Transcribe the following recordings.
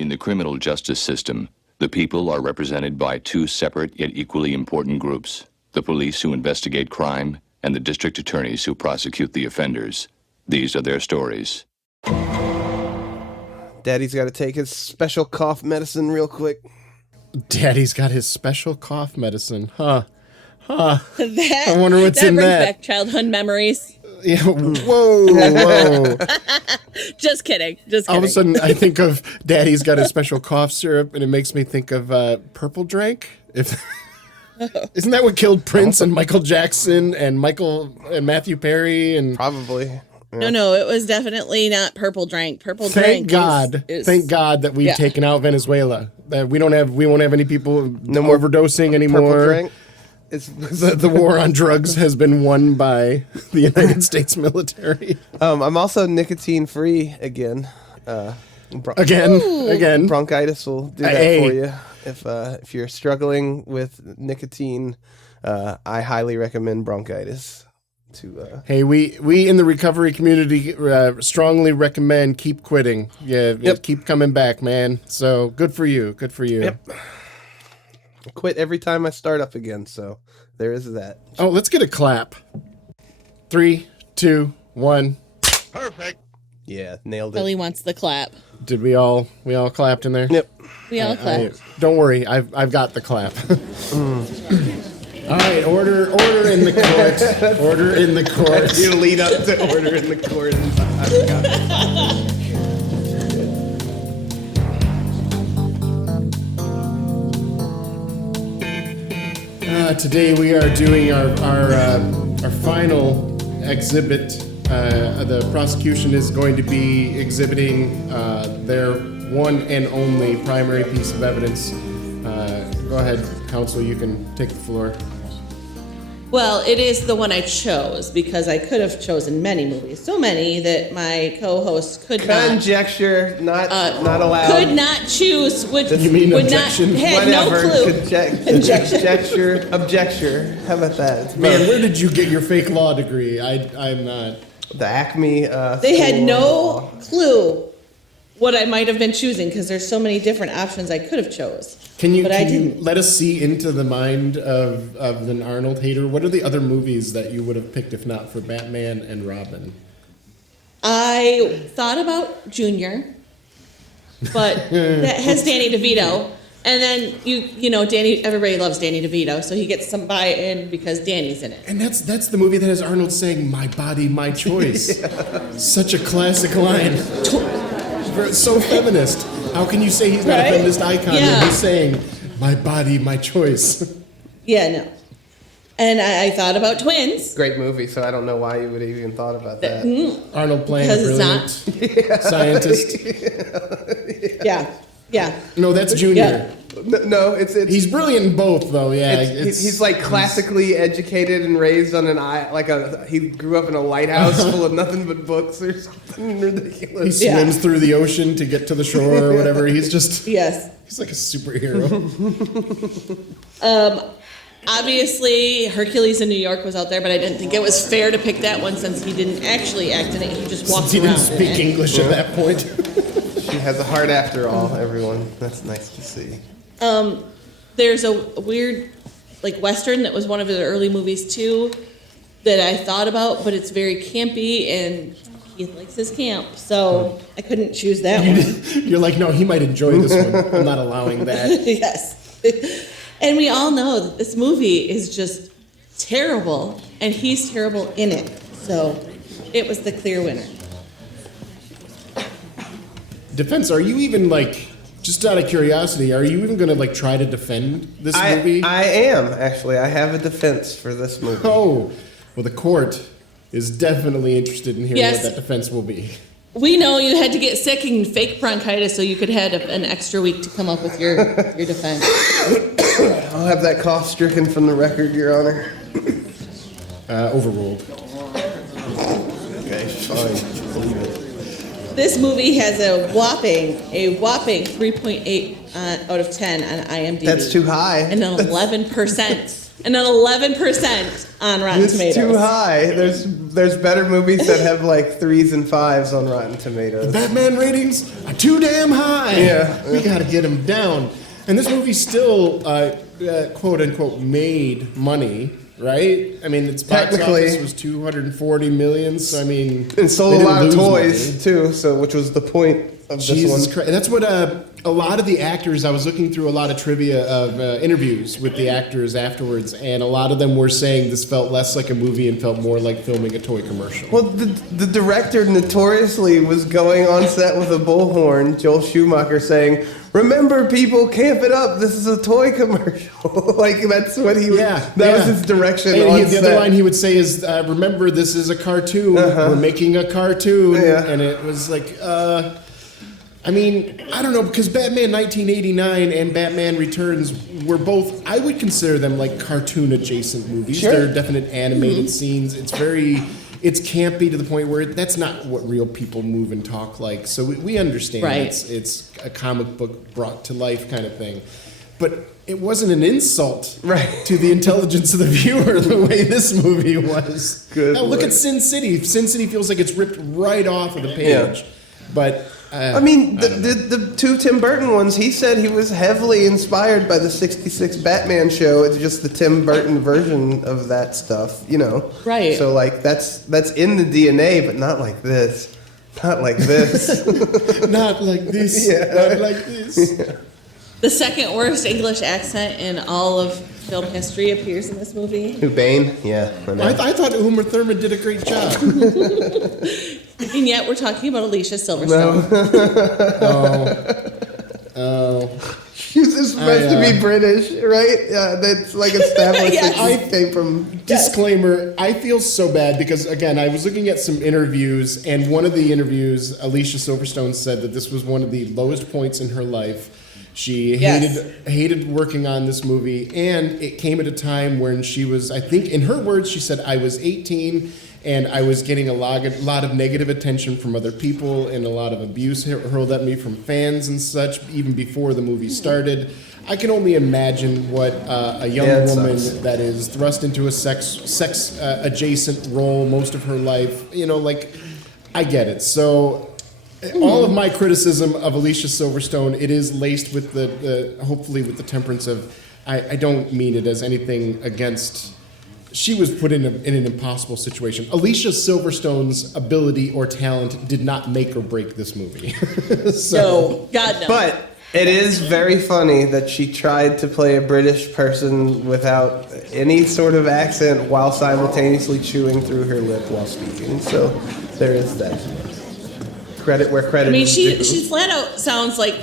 In the criminal justice system, the people are represented by two separate yet equally important groups: the police who investigate crime and the district attorneys who prosecute the offenders. These are their stories. Daddy's got to take his special cough medicine real quick. Daddy's got his special cough medicine. Huh. That, I wonder what's that in brings that. back childhood memories. Yeah, whoa. Just kidding. All of a sudden, I think of Daddy's got a special cough syrup, and it makes me think of Purple Drank. Isn't that what killed Prince and Michael Jackson and Matthew Perry and Probably. Yeah. No, it was definitely not Purple Drank. Purple Thank Drank. God. Thank God that we've taken out Venezuela. That we won't have any people more overdosing anymore. Purple Drank. The war on drugs has been won by the United States military. I'm also nicotine free again. Again. Bronchitis will do that for you. If you're struggling with nicotine, I highly recommend bronchitis. Hey, we in the recovery community strongly recommend keep quitting. Yeah, keep coming back, man. So good for you. Good for you. Yep. I quit every time I start up again, so there is that. Oh, let's get a clap. 3, 2, 1. Perfect. Yeah, nailed it. Billy wants the clap. Did we all clapped in there? Yep. We all clapped. Don't worry, I've got the clap. All right, order in the court. Order in the court. You lead up to order in the court. I forgot. Today we are doing our final exhibit. The prosecution is going to be exhibiting their one and only primary piece of evidence. Go ahead, counsel, you can take the floor. Well, it is the one I chose because I could have chosen many movies. So many that my co-host could Conjecture, not allowed. Could not choose which You mean would objection? not had no clue. Conjecture. Objection. How about that? It's Man, where did you get your fake law degree? I'm not. The Acme. They had no clue what I might have been choosing because there's so many different options I could have chose. Can you didn't. let us see into the mind of an Arnold hater? What are the other movies that you would have picked if not for Batman and Robin? I thought about Junior, but that has Danny DeVito. And then you know everybody loves Danny DeVito, so he gets some buy-in because Danny's in it. And that's the movie that has Arnold saying "My body, my choice." Such a classic line. So feminist. How can you say he's not a feminist icon when he's saying "My body, my choice"? Yeah, no. And I thought about Twins. Great movie, so I don't know why you would have even thought about that. Arnold playing a brilliant scientist. Yeah. No, that's Junior. No, it's he's brilliant in both, though. Yeah, he's like classically educated and raised on he grew up in a lighthouse full of nothing but books or something ridiculous. He swims through the ocean to get to the shore or whatever. He's just he's like a superhero. Obviously, Hercules in New York was out there, but I didn't think it was fair to pick that one since he didn't actually act in it. He just walked He around. didn't speak English at that point. She has a heart after all, everyone. That's nice to see. There's a weird, Western that was one of his early movies, too, that I thought about, but it's very campy, and he likes his camp, so I couldn't choose that one. You're like, no, he might enjoy this one. I'm not allowing that. Yes. And we all know that this movie is just terrible, and he's terrible in it, so it was the clear winner. Defense, are you even just out of curiosity, are you even going to try to defend this movie? I am, actually. I have a defense for this movie. Oh, well, the court is definitely interested in hearing what that defense will be. We know you had to get sick and fake bronchitis so you could have an extra week to come up with your defense. I'll have that cough stricken from the record, Your Honor. Overruled. Okay, fine. Believe it. This movie has a whopping 3.8 out of 10 on IMDb. That's too high. And an 11%. And an 11% on Rotten Tomatoes. It's too high. There's There's better movies that have like 3s and 5s on Rotten Tomatoes. Batman ratings are too damn high. Yeah. We got to get them down. And this movie still, quote unquote, made money, right? I mean, its box office was $240 million. So I mean, and sold a lot of toys too. So which was the point of this one. Christ. And that's what a lot of the actors. I was looking through a lot of trivia of interviews with the actors afterwards, and a lot of them were saying this felt less like a movie and felt more like filming a toy commercial. Well, the director notoriously was going on set with a bullhorn, Joel Schumacher, saying, "Remember, people, camp it up. This is a toy commercial." Like that's what he. That was his direction. And the other line he would say is, "Remember, this is a cartoon. We're making a cartoon." Yeah. And it was like, I mean, I don't know, because Batman 1989 and Batman Returns were both, I would consider them like cartoon adjacent movies. Sure. They're definite animated scenes. It's campy to the point where that's not what real people move and talk like. So we understand it's a comic book brought to life kind of thing. But it wasn't an insult to the intelligence of the viewer the way this movie was. Good now, look Lord. at Sin City. Sin City feels like it's ripped right off of the page. Yeah. But I mean, the two Tim Burton ones, he said he was heavily inspired by the 66 Batman show. It's just the Tim Burton version of that stuff, you know? Right. So, like, that's in the DNA, but not like this. Not like this. not like this. Not like this. Yeah. The second worst English accent in all of film history appears in this movie. Who, Bane? Yeah. I thought Uma Thurman did a great job. And yet we're talking about Alicia Silverstone. She's supposed to be British, right? Yeah, that's like established Yes. that she came from... Disclaimer, I feel so bad because, again, I was looking at some interviews, and one of the interviews, Alicia Silverstone said that this was one of the lowest points in her life. She hated working on this movie, and it came at a time when she was, I think, in her words, she said, I was 18, and I was getting a lot of negative attention from other people and a lot of abuse hurled at me from fans and such, even before the movie started. I can only imagine what a young woman that is thrust into a sex adjacent role most of her life, you know, like, I get it. So... all of my criticism of Alicia Silverstone, it is laced with the hopefully with the temperance of, I don't mean it as anything against, she was put in an impossible situation. Alicia Silverstone's ability or talent did not make or break this movie. No, God no. But it is very funny that she tried to play a British person without any sort of accent while simultaneously chewing through her lip while speaking. So there is that. Credit where credit is due. She flat out sounds like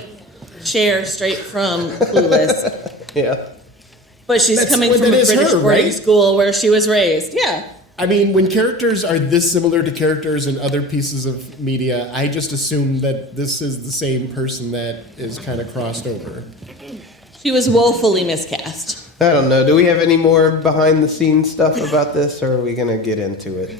Cher straight from Clueless. Yeah. But she's coming from a British boarding school where she was raised. Yeah. I mean, when characters are this similar to characters in other pieces of media, I just assume that this is the same person that is kind of crossed over. She was woefully miscast. I don't know. Do we have any more behind the scenes stuff about this, or are we going to get into it?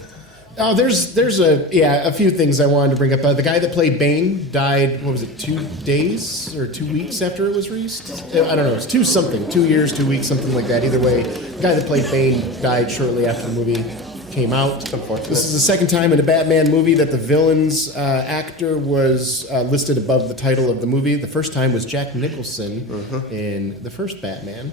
Oh, there's a few things I wanted to bring up. The guy that played Bane died, what was it, 2 days or 2 weeks after it was released? I don't know, it was 2 years, 2 weeks, something like that. Either way, the guy that played Bane died shortly after the movie came out. Unfortunate. This is the second time in a Batman movie that the villain's actor was listed above the title of the movie. The first time was Jack Nicholson in the first Batman.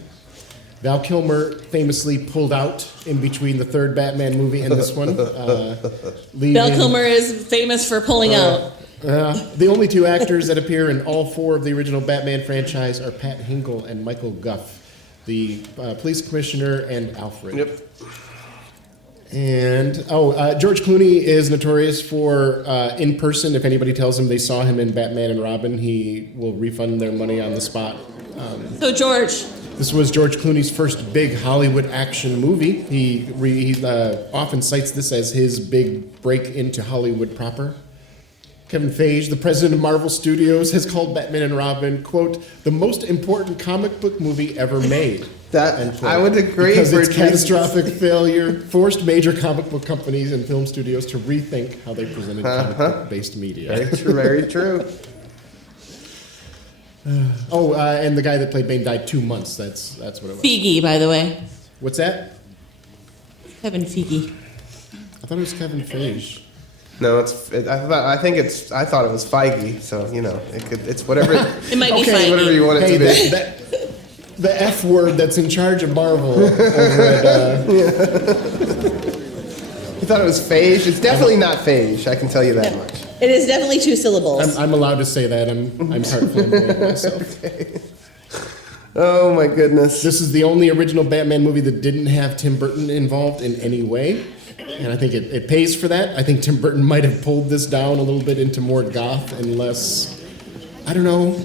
Val Kilmer famously pulled out in between the third Batman movie and this one. Val Kilmer is famous for pulling out. The only two actors that appear in all four of the original Batman franchise are Pat Hingle and Michael Guff, the police commissioner and Alfred. Yep. And, George Clooney is notorious for, in person, if anybody tells him they saw him in Batman and Robin, he will refund their money on the spot. So, George... This was George Clooney's first big Hollywood action movie. He often cites this as his big break into Hollywood proper. Kevin Feige, the president of Marvel Studios, has called Batman and Robin, quote, the most important comic book movie ever made. That I would agree. Because its catastrophic failure forced major comic book companies and film studios to rethink how they presented comic book-based media. Very true. Very true. And the guy that played Bane died 2 months. That's what it was. Feige, by the way. What's that? Kevin Feige. I thought it was Kevin Feige. No, I thought it was Feige. So it's whatever. It might be Okay, Feige. Whatever you want it to be. The F word that's in charge of Marvel over at, You thought it was Phage? It's definitely not Phage. I can tell you that much. It is definitely 2 syllables. I'm allowed to say that. I'm part flamboyant myself. Oh my goodness. This is the only original Batman movie that didn't have Tim Burton involved in any way. And I think it pays for that. I think Tim Burton might have pulled this down a little bit into more goth and less, I don't know,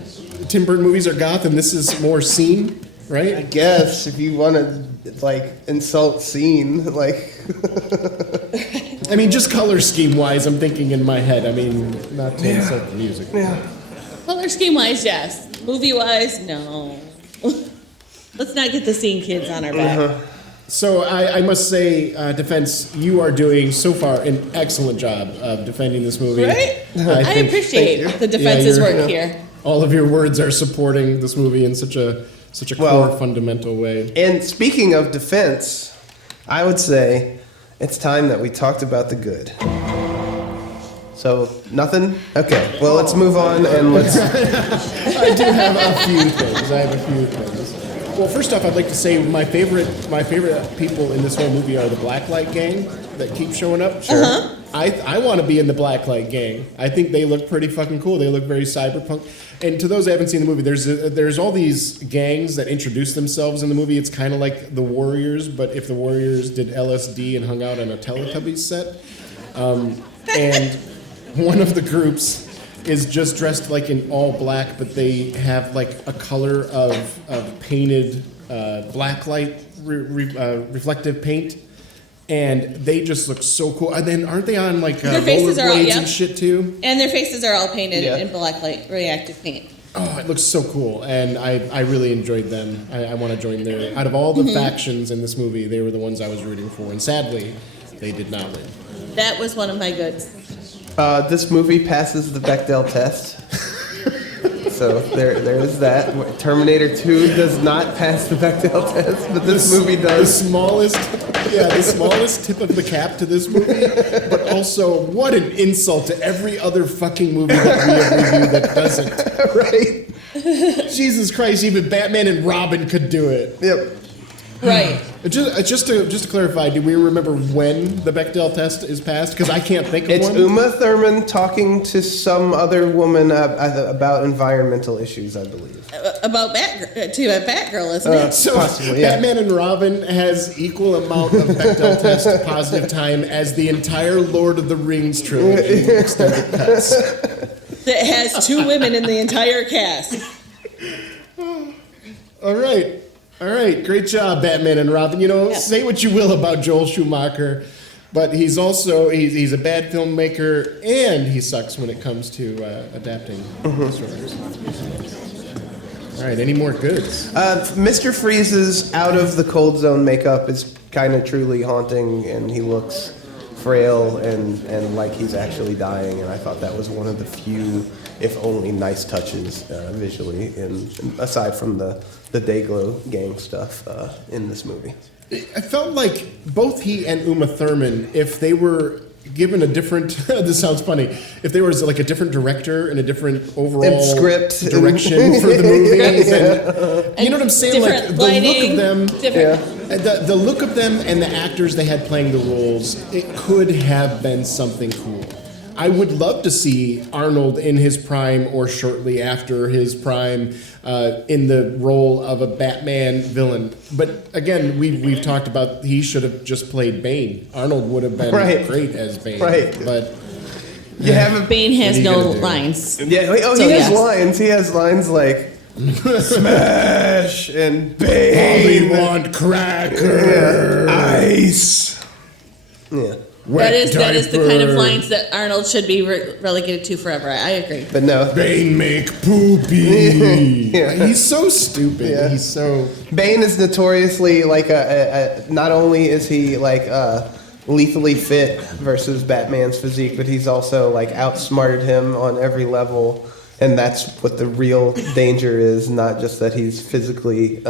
Tim Burton movies are goth and this is more scene, right? I guess if you want to insult scene, I mean, just color scheme wise, I'm thinking in my head. I mean, not to insult the music. Yeah. Color scheme wise, yes. Movie wise, no. Let's not get the scene kids on our back. So I must say, Defense, you are doing so far an excellent job of defending this movie. Right? I think appreciate the defense's work here. all of your words are supporting this movie in such a core, fundamental way. And speaking of defense, I would say it's time that we talked about the good. So, nothing? Okay, well, let's move on and let's... I do have a few things. Well, first off, I'd like to say my favorite people in this whole movie are the Blacklight Gang that keep showing up. Sure. Uh-huh. I want to be in the Blacklight Gang. I think they look pretty fucking cool. They look very cyberpunk. And to those who haven't seen the movie, there's all these gangs that introduce themselves in the movie. It's kind of like the Warriors, but if the Warriors did LSD and hung out on a Teletubbies set. And one of the groups is just dressed like in all black, but they have like a color of painted blacklight reflective paint, and they just look so cool. And then aren't they on like rollerblades and shit too? And their faces are all painted in blacklight reactive paint. Oh, it looks so cool, and I really enjoyed them. I want to join their. Out of all the factions in this movie, they were the ones I was rooting for, and sadly, they did not win. That was one of my goods. This movie passes the Bechdel test. So there is that. Terminator 2 does not pass the Bechdel test, but this movie does. The smallest tip of the cap to this movie, but also what an insult to every other fucking movie that we have reviewed that doesn't. Right. Jesus Christ, even Batman and Robin could do it. Yep. Right. Just to clarify, do we remember when the Bechdel test is passed? Because I can't think of It's one. Uma Thurman talking to some other woman about environmental issues, I believe. About Batgirl, isn't it? So Possibly, yeah. Batman and Robin has equal amount of Bechdel test positive time as the entire Lord of the Rings trilogy extended cuts. That has 2 women in the entire cast. All right, great job, Batman and Robin. Say what you will about Joel Schumacher, but he's also he's a bad filmmaker, and he sucks when it comes to adapting stories. All right, any more goods? Mr. Freeze's out of the cold zone makeup is kind of truly haunting, and he looks frail and like he's actually dying, and I thought that was one of the few, if only, nice touches visually, aside from the Dayglow gang stuff in this movie. I felt like both he and Uma Thurman, if they were given a different, this sounds funny, if there was like a different director and a different overall script direction for the movie, and you know what I'm saying? Like the lighting, look of them, different. the look of them and the actors they had playing the roles, it could have been something cool. I would love to see Arnold in his prime or shortly after his prime in the role of a Batman villain. But again, we've talked about he should have just played Bane. Arnold would have been great as Bane. Right. But Bane has no lines. Yeah. Oh, he has lines. He has lines like smash and Bane. I want cracker. Ice. Yeah. That is the kind of lines that Arnold should be relegated to forever. I agree. But no. Bane make poopy. Yeah. He's so stupid. Yeah. He's so... Bane is notoriously like not only is he like lethally fit versus Batman's physique, but he's also like outsmarted him on every level, and that's what the real danger is. Not just that he's physically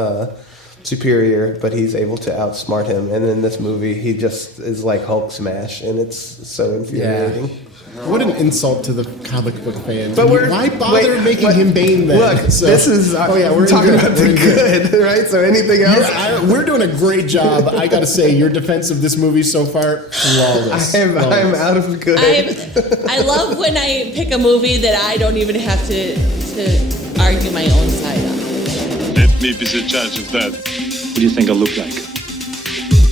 superior, but he's able to outsmart him. And in this movie, he just is like Hulk smash, and it's so infuriating. What an insult to the comic book fans. But Why bother making him Bane then? Look, this is we're talking about the good, right? So anything else? We're doing a great job. I got to say, your defense of this movie so far, flawless. I'm out of good. I love when I pick a movie that I don't even have to argue my own side on. Let me be the judge of that. What do you think I look like?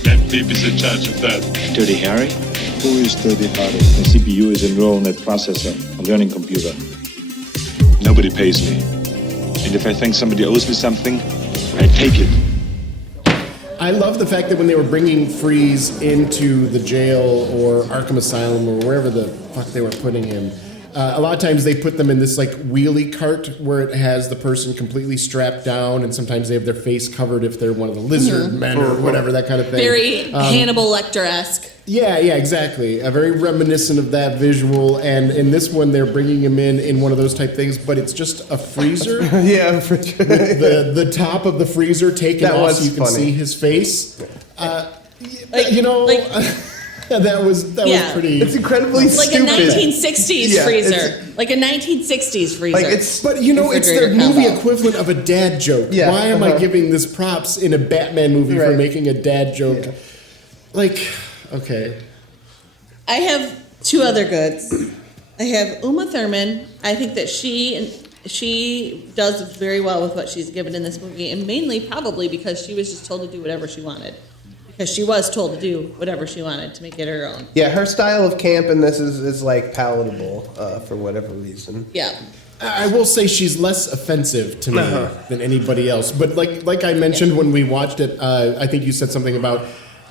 Let me be the judge of that. Dirty Harry? Who is Dirty Harry? My CPU is a neural net processor, a learning computer. Nobody pays me. And if I think somebody owes me something, I take it. I love the fact that when they were bringing Freeze into the jail or Arkham Asylum or wherever the fuck they were putting him, a lot of times they put them in this like wheelie cart where it has the person completely strapped down, and sometimes they have their face covered if they're one of the lizard men or whatever, that kind of thing. Very Hannibal Lecter-esque. Yeah, exactly. Very reminiscent of that visual. And in this one, they're bringing him in one of those type things, but it's just a freezer. Yeah, for sure. The top of the freezer taken That off was so you can funny. see his face. That was pretty. It's incredibly Like stupid. a 1960s Yeah, freezer. Like a 1960s freezer. Like it's But it's the refrigerator movie combo. equivalent of a dad joke. Yeah, Why am I giving this props in a Batman movie for Right. making a dad joke? Yeah. Like, okay. I have two other goods. I have Uma Thurman. I think that she does very well with what she's given in this movie, and mainly probably because she was just told to do whatever she wanted. Because she was told to do whatever she wanted to make it her own. Yeah, her style of camp in this is like palatable for whatever reason. Yeah. I will say she's less offensive to me than anybody else. But like I mentioned when we watched it, I think you said something about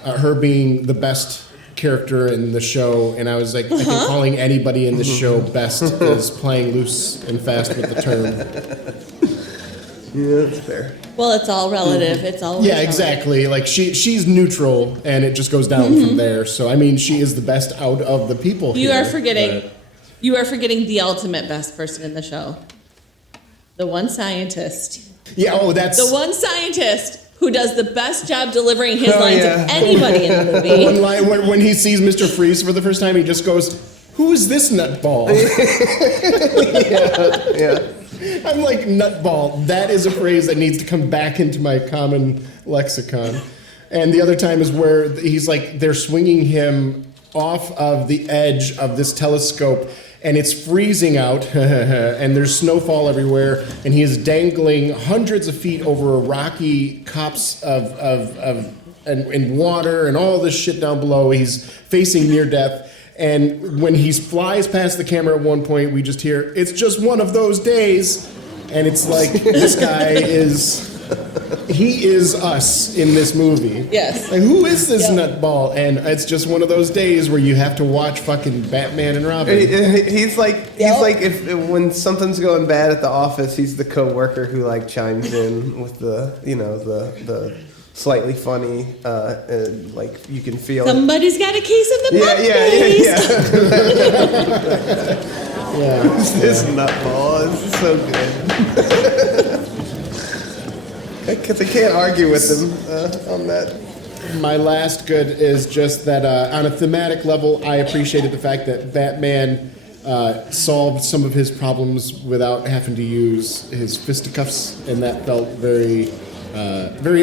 her being the best character in the show, and I was like, I think calling anybody in the show best is playing loose and fast with the term. Yeah, that's fair. Well, it's all relative. It's all Yeah, exactly. Like she's neutral, and it just goes down from there. So I mean, she is the best out of the people. You here, are forgetting. but- You are forgetting the ultimate best person in the show. The one scientist. Yeah. Oh, that's The one scientist who does the best job delivering his lines yeah. of anybody in the one movie. line when he sees Mr. Freeze for the first time. He just goes, "Who is this nutball?" Yeah. I'm like, nutball. That is a phrase that needs to come back into my common lexicon. And the other time is where he's like, they're swinging him off of the edge of this telescope, and it's freezing out, and there's snowfall everywhere, and he is dangling hundreds of feet over a rocky copse and water and all this shit down below. He's facing near death. And when he flies past the camera at one point, we just hear, "It's just one of those days." And it's like, this guy he is us in this movie. Yes. Like, who is this Yep. nutball? And it's just one of those days where you have to watch fucking Batman and Robin. He's like if when something's going bad at the office, he's the coworker who like chimes in with the the slightly funny like you can feel it. Somebody's got a case of the Yeah. This nutball is so good. Because I can't argue with him on that. My last good is just that on a thematic level, I appreciated the fact that Batman solved some of his problems without having to use his fisticuffs, and that felt very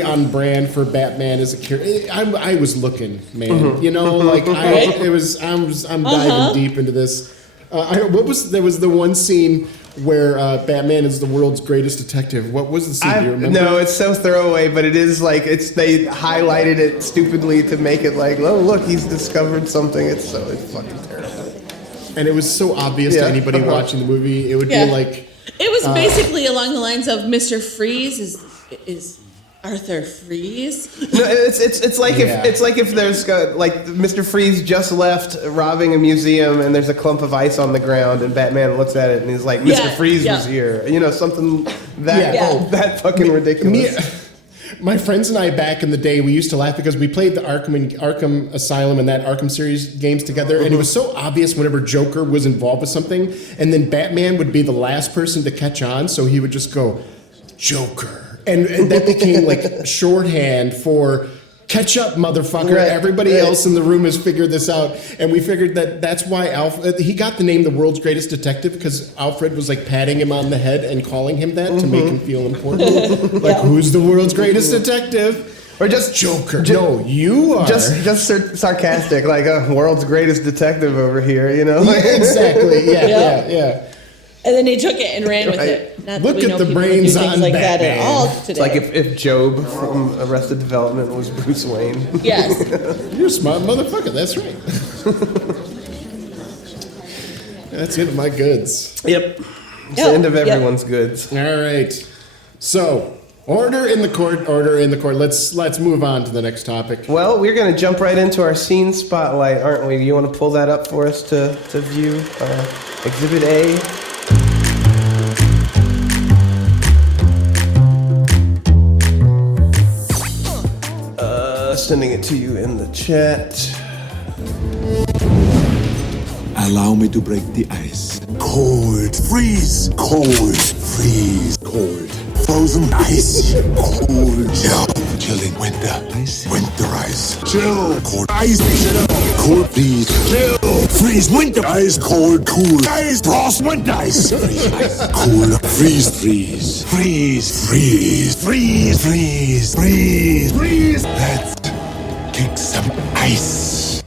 on brand for Batman as a character. I was looking, man. You know, like I'm diving deep into this. There was the one scene where Batman is the world's greatest detective. What was the scene? Do you remember? No, it's so throwaway, but it is like they highlighted it stupidly to make it like, oh look, he's discovered something. It's fucking terrible. And it was so obvious to anybody watching the movie. It would be like, it was basically along the lines of Mr. Freeze is Arthur Freeze. No, it's like if there's like Mr. Freeze just left robbing a museum and there's a clump of ice on the ground and Batman looks at it and he's like, Mr. Freeze was here. You know, something that fucking ridiculous. My friends and I back in the day, we used to laugh because we played the Arkham Asylum and that Arkham series games together, and it was so obvious whenever Joker was involved with something, and then Batman would be the last person to catch on, so he would just go, "Joker." and that became like shorthand for catch up, motherfucker. Right, Everybody right. else in the room has figured this out. And we figured that's why Alfred, he got the name the world's greatest detective because Alfred was like patting him on the head and calling him that to make him feel important. Like, who's the world's greatest detective? Or just Joker. No, you are. just sarcastic, like world's greatest detective over here, you know? Exactly. Yeah. And then he took it and ran with Right. it. Not Look that we at know the people that do brains things on like that Batman. at all today. It's like if Job from Arrested Development was Bruce Wayne. Yes. You're a smart motherfucker. That's right. That's the end of my goods. Yep. It's Yep, the end of yep. everyone's goods. All right. So, order in the court. Let's move on to the next topic. Well, we're going to jump right into our scene spotlight, aren't we? You want to pull that up for us to view? Exhibit A. Sending it to you in the chat. Allow me to break the ice. Cold, freeze, cold, freeze, cold. Frozen ice, cold, chill, chilling, winter, ice, winter ice, chill, cold, ice, chill, cold, freeze, chill, freeze, winter, ice, cold, cool, ice, frost, winter, ice, freeze, ice, cool, freeze, freeze, freeze, freeze, freeze, freeze, freeze, freeze. Let's kick some ice.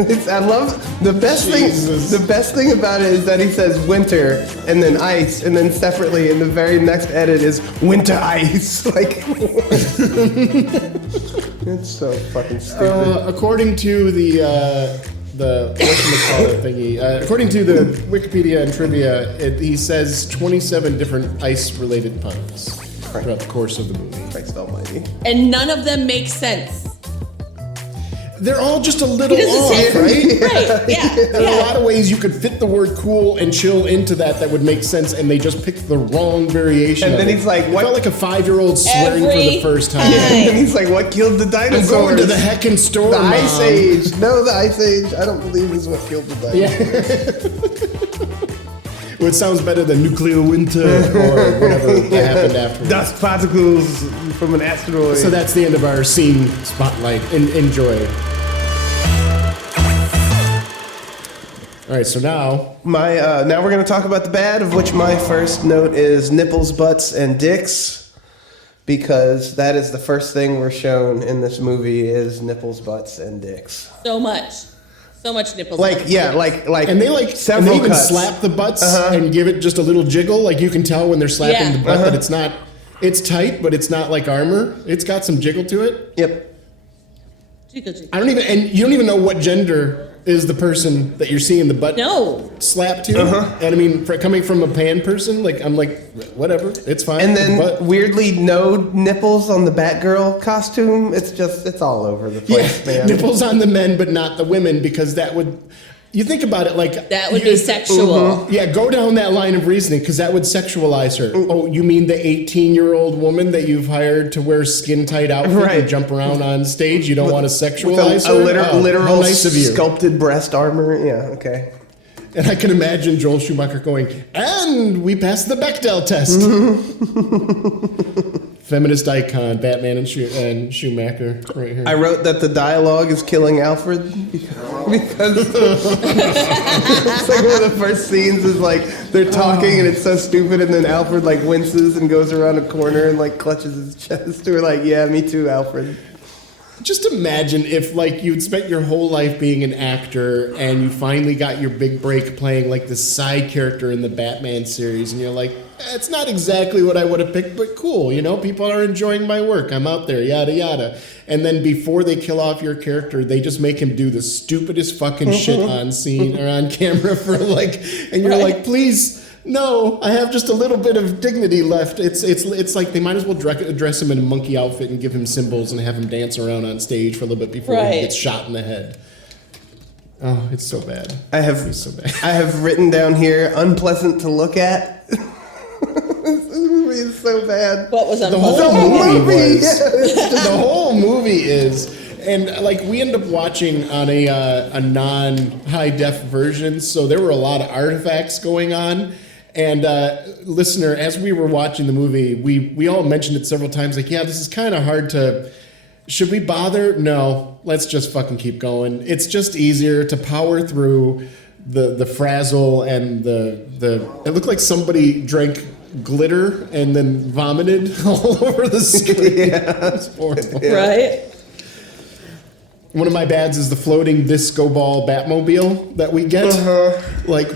I love the best thing. The best thing about it is that he says winter and then ice, and then separately in the very next edit is winter ice. Like it's so fucking stupid. According to the whatchamacallit thingy, according to the Wikipedia and trivia, he says 27 different ice-related puns throughout the course of the movie. Christ Almighty. And none of them make sense. They're all just a little He doesn't off, say right? Right, yeah. In a lot of ways, you could fit the word cool and chill into that would make sense, and they just picked the wrong variation. And of then it. he's like, It what- felt like a 5-year-old swearing for Every the first time. And he's like, "What killed the dinosaurs?" I'm going to the heckin' store, The Mom. Ice Age. No, the Ice Age. I don't believe is what killed the dinosaurs. Well, it sounds better than nuclear winter or whatever that happened afterwards. Dust particles from an asteroid. So that's the end of our scene spotlight. Enjoy. All right, so now now we're going to talk about the bad, of which my first note is nipples, butts, and dicks, because that is the first thing we're shown in this movie is nipples, butts, and dicks. So much nipples. Like and they like several and they even cuts. slap the butts and give it just a little jiggle. Like you can tell when they're slapping Yeah. the butt that it's not. It's tight, but it's not like armor. It's got some jiggle to it. Yep. You don't even know what gender is the person that you're seeing the butt slap to. And I mean, coming from a pan person, like I'm like, whatever, it's fine. And then But weirdly, no nipples on the Batgirl costume. It's all over the place, man. nipples on the men, but not the women, because that would. You think about it, like that would be sexual. Yeah, go down that line of reasoning, because that would sexualize her. Oh, you mean the 18-year-old woman that you've hired to wear skin-tight outfit and jump around on stage? You don't want to sexualize her? Literal how nice of you. sculpted breast armor. Yeah, okay. And I can imagine Joel Schumacher going, and we passed the Bechdel test. Feminist icon, Batman and Schumacher, right here. I wrote that the dialogue is killing Alfred because it's like one of the first scenes is like they're talking and it's so stupid, and then Alfred like winces and goes around a corner and like clutches his chest. We're like, yeah, me too, Alfred. Just imagine if, like, you'd spent your whole life being an actor and you finally got your big break playing, like, the side character in the Batman series, and you're like, it's not exactly what I would have picked, but cool, you know? People are enjoying my work. I'm out there, yada, yada. And then before they kill off your character, they just make him do the stupidest fucking shit on scene or on camera for, like, and you're like, please... No, I have just a little bit of dignity left. It's like they might as well dress him in a monkey outfit and give him symbols and have him dance around on stage for a little bit before he gets shot in the head. Oh, it's so bad. It's so bad. I have written down here, unpleasant to look at. This movie is so bad. What was The unpleasant? whole movie was. Yeah. The whole movie is. And, like, we end up watching on a non-high def version, so there were a lot of artifacts going on. And listener, as we were watching the movie, we all mentioned it several times. Like, yeah, this is kind of hard to. Should we bother? No, let's just fucking keep going. It's just easier to power through the frazzle and the. It looked like somebody drank glitter and then vomited all over the screen. Yeah. It was horrible. Right? One of my bads is the floating disco ball Batmobile that we get. Like,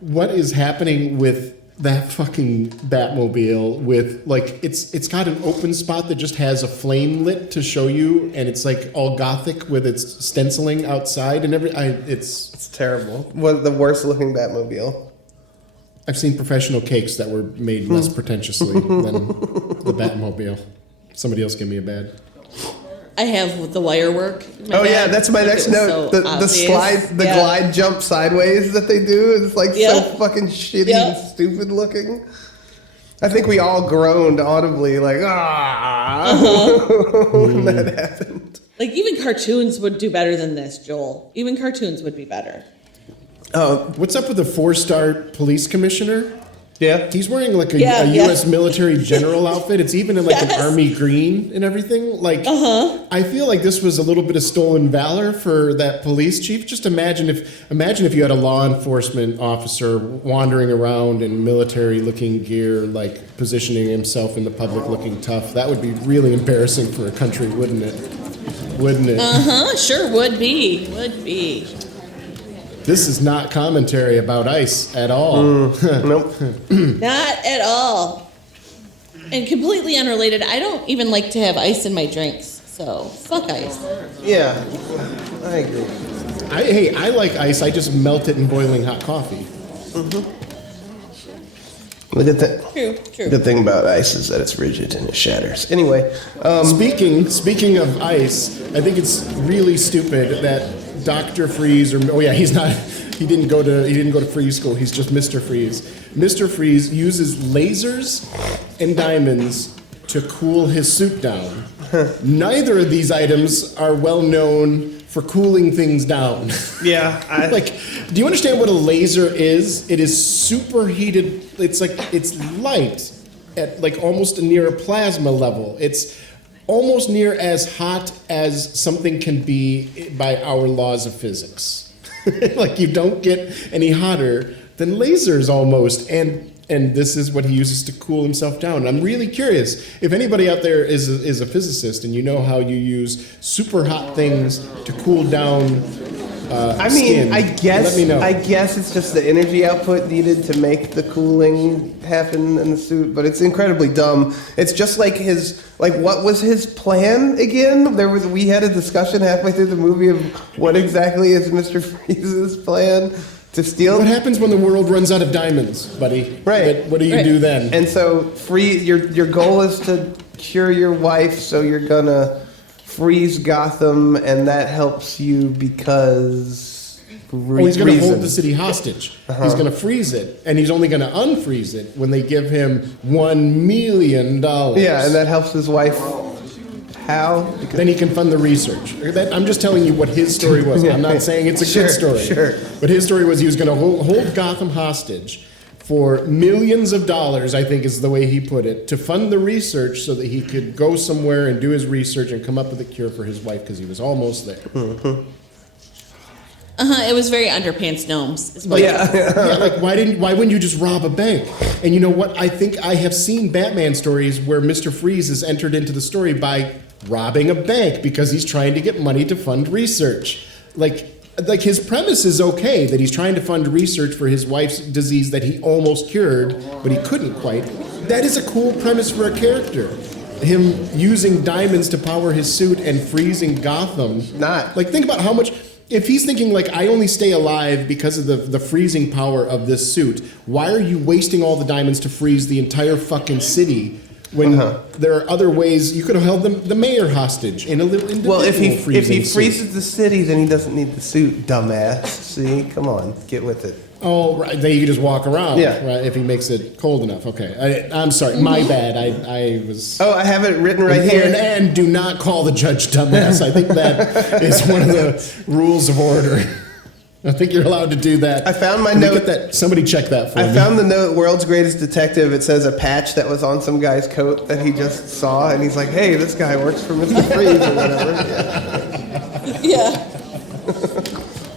what is happening with that fucking Batmobile? With like, it's got an open spot that just has a flame lit to show you, and it's like all gothic with its stenciling outside and It's terrible. What the worst looking Batmobile? I've seen professional cakes that were made less pretentiously than the Batmobile. Somebody else give me a bad. I have with the wire work. Oh yeah, that's my next note. The slide, the glide jump sideways that they do is like so fucking shitty and stupid looking. I think we all groaned audibly, like when that happened. Like even cartoons would do better than this, Joel. Even cartoons would be better. What's up with the 4-star police commissioner? Yeah, He's wearing like a U.S. military general outfit. It's even in like an army green and everything. Like, I feel like this was a little bit of stolen valor for that police chief. Just imagine if you had a law enforcement officer wandering around in military-looking gear, like positioning himself in the public, looking tough. That would be really embarrassing for a country, wouldn't it? Wouldn't it? Sure would be. Would be. This is not commentary about ice at all. Nope. Not at all. And completely unrelated, I don't even like to have ice in my drinks. So, fuck ice. Yeah, I agree. I like ice. I just melt it in boiling hot coffee. The good thing. True. Good thing about ice is that it's rigid and it shatters. Anyway, Speaking of ice, I think it's really stupid that Dr. Freeze, he didn't go to Freeze school. He's just Mr. Freeze. Mr. Freeze uses lasers and diamonds to cool his suit down. Neither of these items are well known for cooling things down. yeah, do you understand what a laser is? It is superheated. It's light at like almost near a plasma level. It's almost near as hot as something can be by our laws of physics. Like, you don't get any hotter than lasers almost. And this is what he uses to cool himself down. And I'm really curious if anybody out there is a physicist and you know how you use super hot things to cool down skin. I guess let me know. I guess it's just the energy output needed to make the cooling happen in the suit, but it's incredibly dumb. It's just like what was his plan again? We had a discussion halfway through the movie of what exactly is Mr. Freeze's plan to steal. What happens when the world runs out of diamonds, buddy? Right. What do you do then? And so your goal is to cure your wife, so you're gonna freeze Gotham, and that helps you because he's going to hold the city hostage. He's going to freeze it, and he's only going to unfreeze it when they give him $1 million. Yeah, and that helps his wife. How? Because then he can fund the research. I'm just telling you what his story was. I'm not saying it's a good story. Sure. But his story was he was going to hold Gotham hostage for millions of dollars, I think is the way he put it, to fund the research so that he could go somewhere and do his research and come up with a cure for his wife because he was almost there. It was very underpants gnomes. Like why wouldn't you just rob a bank? And you know what? I think I have seen Batman stories where Mr. Freeze is entered into the story by robbing a bank because he's trying to get money to fund research. Like his premise is okay that he's trying to fund research for his wife's disease that he almost cured, but he couldn't quite. That is a cool premise for a character. Him using diamonds to power his suit and freezing Gotham. Think about how much. If he's thinking like, I only stay alive because of the freezing power of this suit, why are you wasting all the diamonds to freeze the entire fucking city when there are other ways? You could have held the mayor hostage in a little individual if he freezes the city, then he doesn't need the suit, dumbass. See, come on, get with it. Oh, right. Then you can just walk around. Yeah. Right, if he makes it cold enough. Okay. I'm sorry. My bad. I was. Oh, I have it written right here. And do not call the judge dumbass. I think that is one of the rules of order. I think you're allowed to do that. I found my Let me note. get that. Somebody check that for me. I found the note, World's Greatest Detective. It says a patch that was on some guy's coat that he just saw, and he's like, hey, this guy works for Mr. Freeze or whatever. Yeah.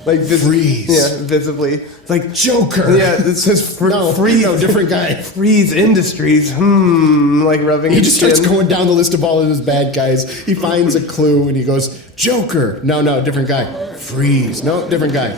Like Freeze. Yeah, visibly. It's like, Joker. yeah, it says Freeze. No, different guy. Freeze Industries. Like rubbing He his just starts chin. going down the list of all of his bad guys. He finds a clue and he goes, Joker. No, different guy. Freeze. No, different guy.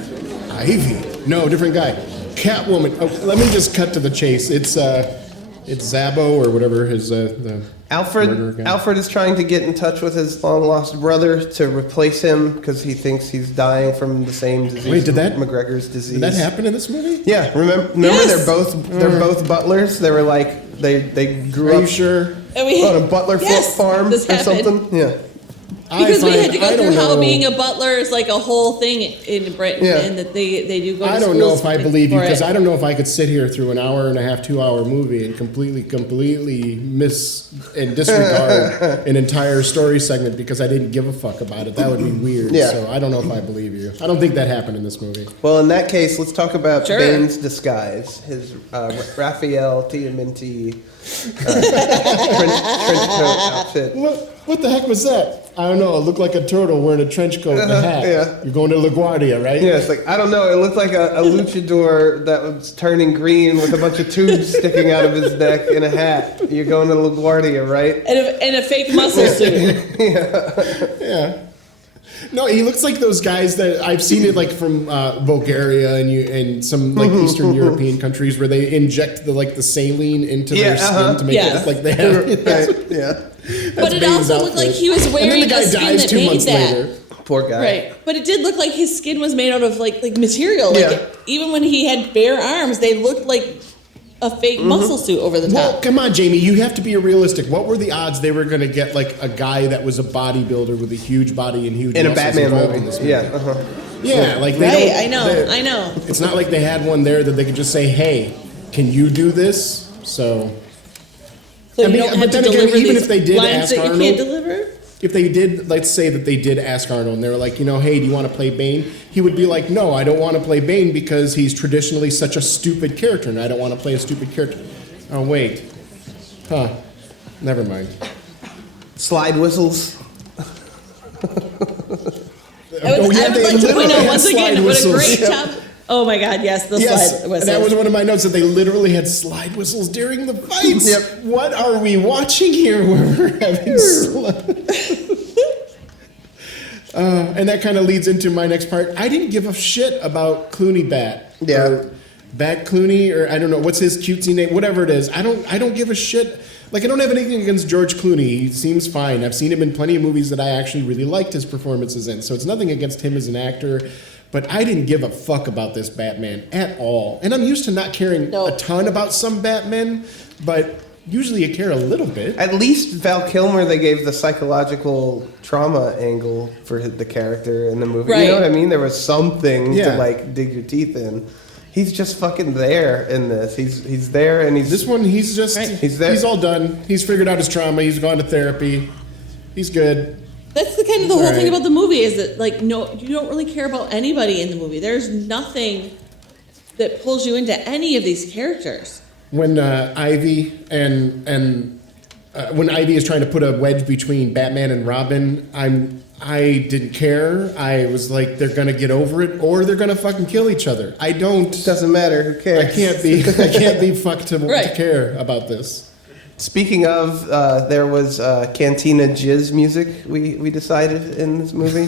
Ivy. No, different guy. Catwoman. Oh, let me just cut to the chase. It's Zabo or whatever his the murderer Alfred guy. Alfred is trying to get in touch with his long lost brother to replace him because he thinks he's dying from the same disease. Wait, did that- McGregor's disease? Did that happen in this movie? Yeah, remember Yes. they're both butlers. They were like they grew Are up you sure? And we on a butler Yes, farm or this happened. something. Yeah. Because we had to I go don't through how know. being a butler is like a whole thing in Britain, Yeah. and that they do go to I don't know schools if I believe you for because it. I don't know if I could sit here through an hour and a half, 2 hour movie and completely miss and disregard an entire story segment because I didn't give a fuck about it. That would be weird. Yeah. So I don't know if I believe you. I don't think that happened in this movie. Well, in that case, let's talk about Sure. Bane's disguise. His Raphael Tiaminti trench coat outfit. What the heck was that? I don't know. It looked like a turtle wearing a trench coat and a hat. yeah. You're going to LaGuardia, right? Yeah, it's like, I don't know, it looked like a luchador that was turning green with a bunch of tubes sticking out of his neck in a hat. You're going to LaGuardia, right? And a fake muscle suit. Yeah. No, he looks like those guys that I've seen it like from Bulgaria and some like Eastern European countries where they inject the saline into their skin to make it Yes. look like they have. Right, yeah. But it Bane's also looked like outfit. he was And then wearing the guy a skin dies that 2 made months that. later. Poor guy. Right, but it did look like his skin was made out of like material. Like Yeah. even when he had bare arms, they looked like a fake muscle suit over the Well, top. come on, Jamie. You have to be realistic. What were the odds they were going to get like a guy that was a bodybuilder with a huge body and huge In a muscles Batman involved movie. in this movie? Yeah, Yeah, like they Right, don't- I know. It's not like they had one there that they could just say, "Hey, can you do this?" So So I you mean, don't but have to then again, deliver even these if they did lines ask that you Arnold- can't deliver. if they did, let's say that they did ask Arnold and they were like, hey, do you want to play Bane? He would be like, no, I don't want to play Bane because he's traditionally such a stupid character and I don't want to play a stupid character. Oh, wait. Huh. Never mind. Slide whistles. I would like to point literally out had once slide again what a whistles. great Yep. job. Oh my God, yes, the Yes, slide whistle. that was one of my notes that they literally had slide whistles during the fights. Yep. What are we watching here where we're having slide? And that kind of leads into my next part. I didn't give a shit about Clooney Bat. Yeah. Or Bat Clooney, or I don't know, what's his cutesy name? Whatever it is. I don't give a shit. Like, I don't have anything against George Clooney. He seems fine. I've seen him in plenty of movies that I actually really liked his performances in. So it's nothing against him as an actor. But I didn't give a fuck about this Batman at all. And I'm used to not caring No. a ton about some Batmen, but usually I care a little bit. At least Val Kilmer, they gave the psychological trauma angle for the character in the movie. You Right. know what I mean? There was something Yeah. to like dig your teeth in. He's just fucking there in this. He's there and he's This one, he's just, Right. He's there. he's all done. He's figured out his trauma. He's gone to therapy. He's good. That's the kind of the whole Right. thing about the movie is that like no, you don't really care about anybody in the movie. There's nothing that pulls you into any of these characters. When Ivy when Ivy is trying to put a wedge between Batman and Robin, I didn't care. I was like, they're gonna get over it, or they're gonna fucking kill each other. I don't. doesn't matter. Who cares? I can't be fucked to Right. care about this. Speaking of, there was Cantina Jizz music. We decided in this movie.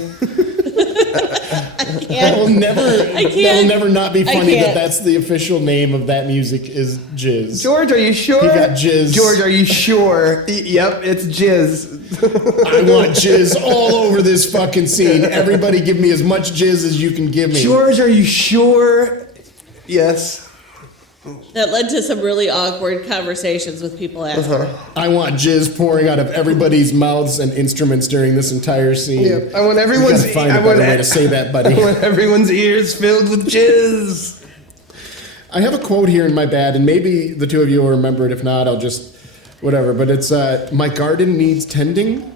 That will never. can't. That will never not be I funny. can't. That's the official name of that music is Jizz. George, are you sure? He got jizz. George, are you sure? Yep, it's jizz. I want jizz all over this fucking scene. Everybody, give me as much jizz as you can give me. George, are you sure? Yes. That led to some really awkward conversations with people after. I want jizz pouring out of everybody's mouths and instruments during this entire scene. Yeah. I want We everyone's. gotta find I a better want, way to say that, buddy. I want everyone's ears filled with jizz. I have a quote here in my bad, and maybe the two of you will remember it. If not, I'll just whatever. But it's my garden needs tending.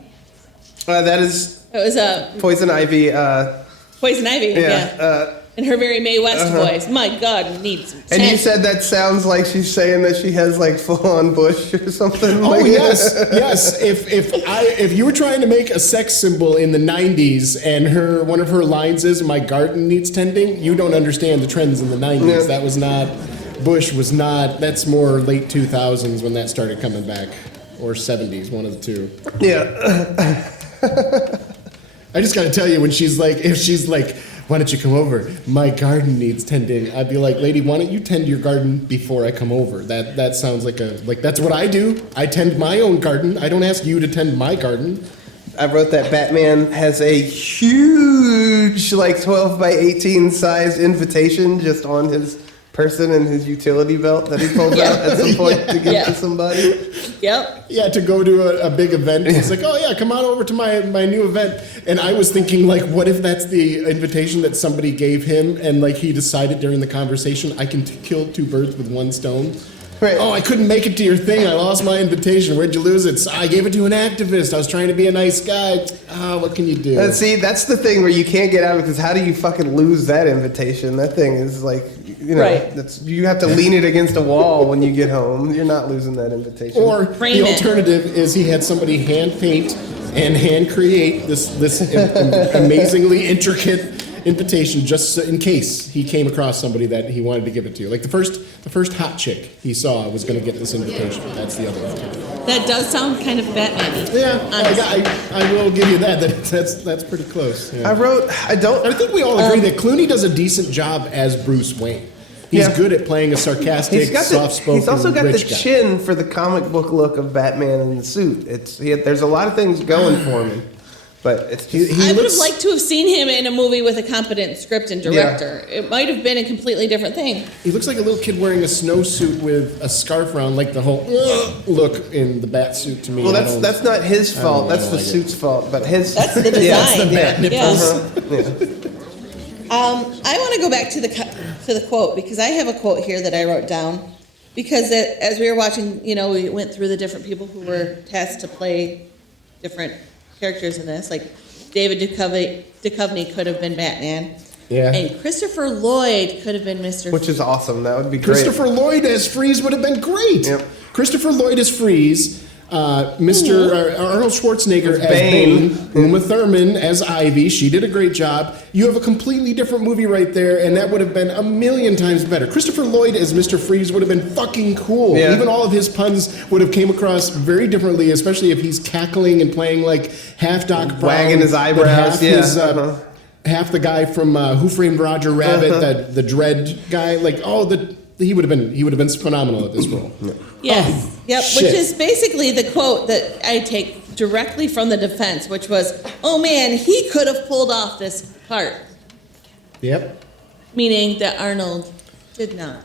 That is It was a Poison Ivy. poison ivy. Yeah. in her very Mae West voice. My God, needs some And you tending. said that sounds like she's saying that she has like full-on bush or something. Oh like, yes. If you were trying to make a sex symbol in the '90s and one of her lines is "My garden needs tending," you don't understand the trends in the '90s. Yeah. That was not. Bush was not. That's more late 2000s when that started coming back, or '70s, one of the two. Yeah. I just got to tell you, when if she's like, why don't you come over? My garden needs tending. I'd be like, lady, why don't you tend your garden before I come over? That sounds like that's what I do. I tend my own garden. I don't ask you to tend my garden. I wrote that Batman has a huge, like 12 by 18 size invitation just on his person and his utility belt that he pulls out at some point to give to somebody. Yep. Yeah, to go to a big event. It's like, oh yeah, come on over to my new event. And I was thinking, like, what if that's the invitation that somebody gave him, and like he decided during the conversation, I can kill two birds with one stone. Right. Oh, I couldn't make it to your thing. I lost my invitation. Where'd you lose it? I gave it to an activist. I was trying to be a nice guy. What can you do? See, that's the thing where you can't get out of it, because how do you fucking lose that invitation? That thing is like, Right. you have to lean it against a wall when you get home. You're not losing that invitation. Or Frame the it. alternative is he had somebody hand paint and hand create this amazingly intricate invitation just in case he came across somebody that he wanted to give it to. Like the first hot chick he saw was going to get this invitation. That's the other one. That does sound kind of Batman-y. Yeah, I will give you that. That's pretty close. Yeah. I I think we all agree that Clooney does a decent job as Bruce Wayne. He's Yeah. good at playing a sarcastic, soft-spoken, He's also got the rich guy. chin for the comic book look of Batman in the suit. There's a lot of things going for him, but it's just, I would have liked to have seen him in a movie with a competent script and director. Yeah. It might have been a completely different thing. He looks like a little kid wearing a snowsuit with a scarf around, like the whole look in the bat suit to me. well, that's not his fault. I That's don't the like it. suit's fault. But his That's the design. Yeah, the bat nipples. yeah. I want to go back to the quote, because I have a quote here that I wrote down. Because as we were watching, we went through the different people who were tasked to play different characters in this. Like David Duchovny could have been Batman. Yeah. And Christopher Lloyd could have been Mr. Which is awesome. That would be great. Christopher Lloyd as Freeze would have been great. Yep. Christopher Lloyd as Freeze, Arnold Schwarzenegger as Bane. Bane, Uma Thurman as Ivy. She did a great job. You have a completely different movie right there, and that would have been a million times better. Christopher Lloyd as Mr. Freeze would have been fucking cool. Yeah. Even all of his puns would have came across very differently, especially if he's cackling and playing like half Doc Brown, Wagging his but eyebrows, half yeah. his, half the guy from Who Framed Roger Rabbit, the Dread guy. Like, he would have been phenomenal at this role. Yes. Yep. shit. Which is basically the quote that I take directly from the defense, which was, "Oh man, he could have pulled off this part," Yep. meaning that Arnold did not.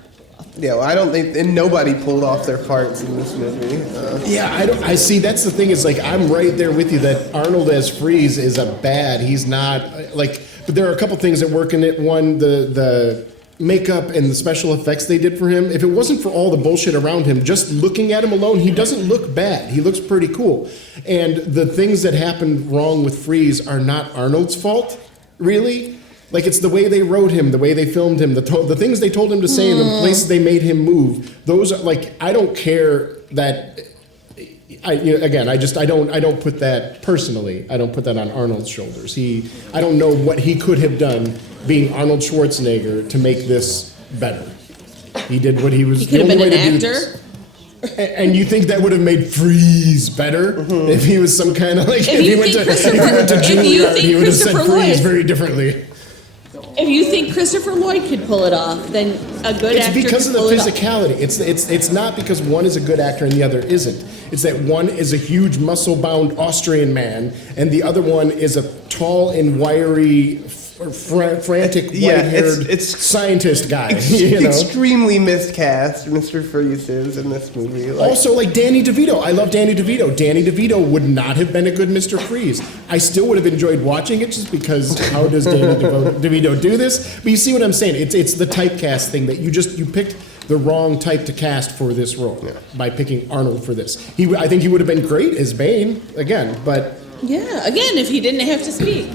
Yeah, well, I don't think, and nobody pulled off their parts in this movie. Yeah, I see. That's the thing is, like, I'm right there with you that Arnold as Freeze is a bad. He's not like, but there are a couple things that work in it. One, the makeup and the special effects they did for him. If it wasn't for all the bullshit around him, just looking at him alone, he doesn't look bad. He looks pretty cool. And the things that happened wrong with Freeze are not Arnold's fault, really. Like, it's the way they wrote him, the way they filmed him, the things they told him to say, and the places they made him move. Those are, like, I don't care that. I don't put that personally. I don't put that on Arnold's shoulders. I don't know what he could have done being Arnold Schwarzenegger to make this better. He did what he was. He could have the been only an way to do actor. this. And you think that would have made Freeze better if he was some kind of like if he went to Juilliard, he would have said Christopher Freeze Lloyd- very differently. If you think Christopher Lloyd could pull it off, then a good It's actor because of could the pull it off. physicality. It's not because one is a good actor and the other isn't. It's that one is a huge muscle-bound Austrian man and the other one is a tall and wiry, frantic, white-haired it's scientist guy. You know? Extremely miscast, Mr. Freeze is in this movie. Like, Also, like Danny DeVito. I love Danny DeVito. Danny DeVito would not have been a good Mr. Freeze. I still would have enjoyed watching it just because how does Danny DeVito do this? But you see what I'm saying? It's the typecast thing that you picked the wrong type to cast for this role by picking Arnold for this. I think he would have been great as Bane again, but Yeah, again, if he didn't have to speak.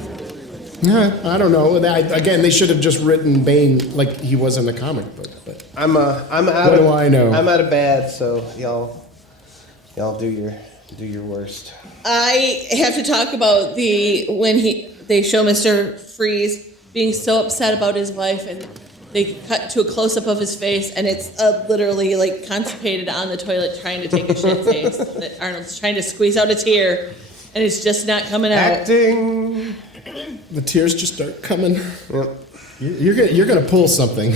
I don't know. Again, they should have just written Bane like he was in the comic book. But I'm out. What do I know? I'm out of bad. So y'all do your worst. I have to talk about when they show Mr. Freeze being so upset about his wife, and they cut to a close up of his face, and it's literally like constipated on the toilet trying to take a shit face. That Arnold's trying to squeeze out a tear, and it's just not coming out. Acting. the tears just start coming. Yep. You're gonna pull something.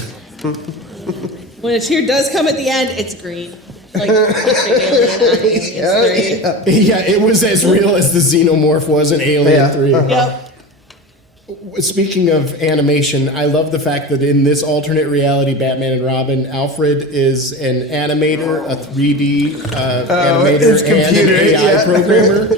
When a tear does come at the end, it's green. Like the alien on Aliens 3. Yeah, it was as real as the xenomorph was in Alien 3. Yep. Speaking of animation, I love the fact that in this alternate reality Batman and Robin, Alfred is an animator, a 3D animator, and an AI programmer.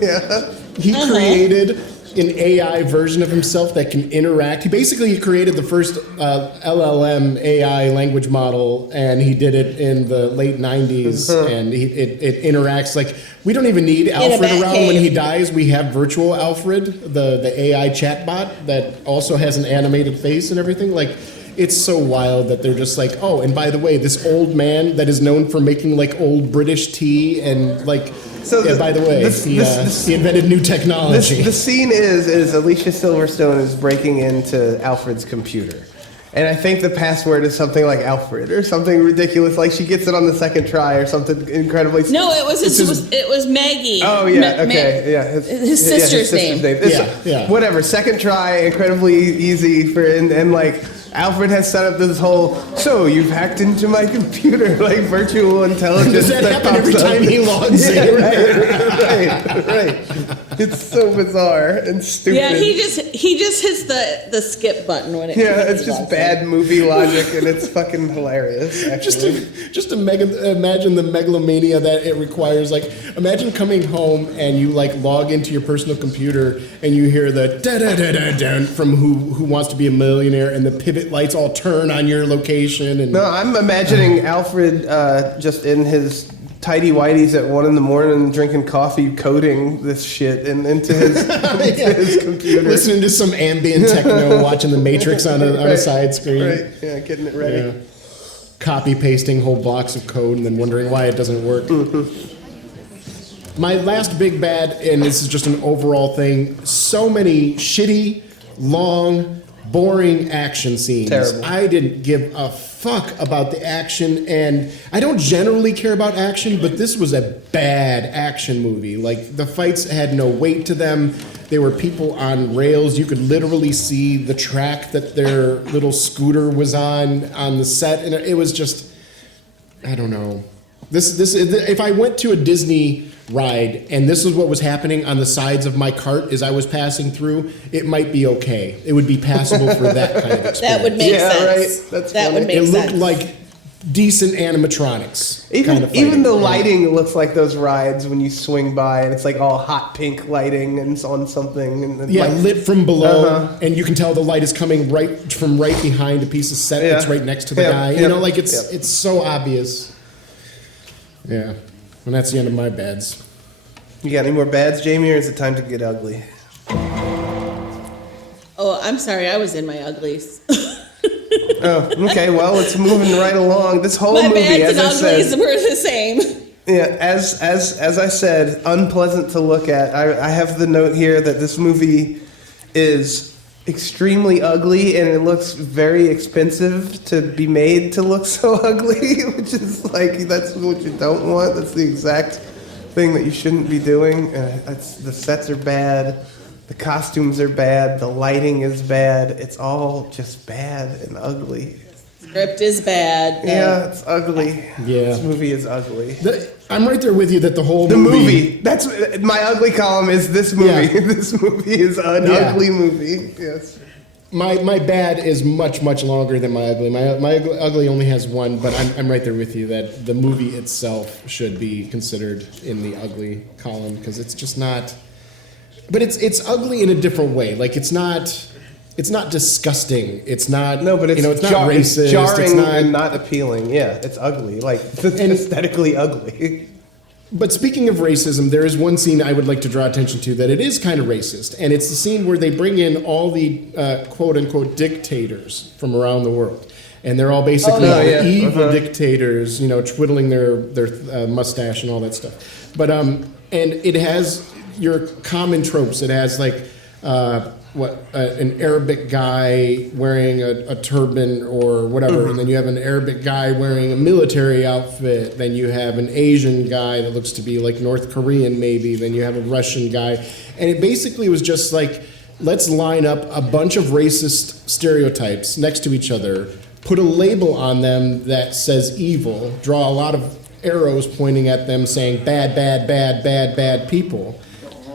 Yeah. He created an AI version of himself that can interact. He created the first LLM AI language model, and he did it in the late 90s, and it interacts like, we don't even need Alfred around when he dies. We have virtual Alfred, the AI chatbot that also has an animated face and everything. Like, it's so wild that they're just like, oh, and by the way, this old man that is known for making like old British tea and like, by the way, he invented new technology. The scene is Alicia Silverstone is breaking into Alfred's computer. And I think the password is something like Alfred or something ridiculous. Like she gets it on the second try or something incredibly. No, it was Maggie. Oh yeah, okay, yeah. His sister's name. Yeah. Whatever. Second try, incredibly easy and like. Alfred has set up this whole, so you've hacked into my computer, like virtual intelligence. Does that happen every time he logs in? Right. It's so bizarre and stupid. Yeah, he just hits the skip button when it. Yeah, it's just bad movie logic, and it's fucking hilarious. Actually, just imagine the megalomania that it requires. Like, imagine coming home and you like log into your personal computer and you hear the da da da da da from Who Wants to Be a Millionaire, and the pivot lights all turn on your location. And no, I'm imagining Alfred just in his tidy whities at 1 a.m. drinking coffee, coding this shit into his computer, listening to some ambient techno, watching The Matrix on a side screen. Right, yeah, getting it ready. Yeah. Copy pasting whole blocks of code and then wondering why it doesn't work. My last big bad, and this is just an overall thing, so many shitty, long, boring action scenes. Terrible. I didn't give a fuck about the action, and I don't generally care about action, but this was a bad action movie. Like, the fights had no weight to them. They were people on rails. You could literally see the track that their little scooter was on the set, and it was just, I don't know. This if I went to a Disney ride and this is what was happening on the sides of my cart as I was passing through, it might be okay. It would be passable for that kind of experience. That would make sense. Right. That's that funny. would make It sense. looked like decent animatronics. Even the lighting looks like those rides when you swing by and it's like all hot pink lighting and it's on something. And Yeah, like, lit from below, and you can tell the light is coming right behind a piece of set that's right next to the guy. You know, like it's so obvious. Yeah, and that's the end of my bads. You got any more bads, Jamie, or is it time to get ugly? Oh, I'm sorry, I was in my uglies. Oh, okay. Well, it's moving right along. This whole My movie, bads as and I uglies said, were the same. yeah, as I said, unpleasant to look at. I have the note here that this movie is extremely ugly, and it looks very expensive to be made to look so ugly, which is like that's what you don't want. That's the exact thing that you shouldn't be doing. The sets are bad. The costumes are bad. The lighting is bad. It's all just bad and ugly. Script is bad. Yeah, it's ugly. Yeah. This movie is ugly. I'm right there with you that the whole The movie. That's my ugly column is this movie. Yeah. This movie is an ugly movie. Yes. My bad is much longer than my ugly. My ugly only has one, but I'm right there with you that the movie itself should be considered in the ugly column because it's just not. But it's ugly in a different way. Like it's not disgusting. It's not. No, but it's it's not racist. It's jarring it's not, and not appealing. Yeah, it's ugly. Like it's aesthetically ugly. But speaking of racism, there is one scene I would like to draw attention to that it is kind of racist, and it's the scene where they bring in all the quote-unquote dictators from around the world. And they're all basically evil dictators, you know, twiddling their mustache and all that stuff. But and it has your common tropes. It has like an Arabic guy wearing a turban or whatever, and then you have an Arabic guy wearing a military outfit. Then you have an Asian guy that looks to be like North Korean maybe. Then you have a Russian guy, and it basically was just like, let's line up a bunch of racist stereotypes next to each other, put a label on them that says evil, draw a lot of arrows pointing at them saying bad, bad, bad, bad, bad people.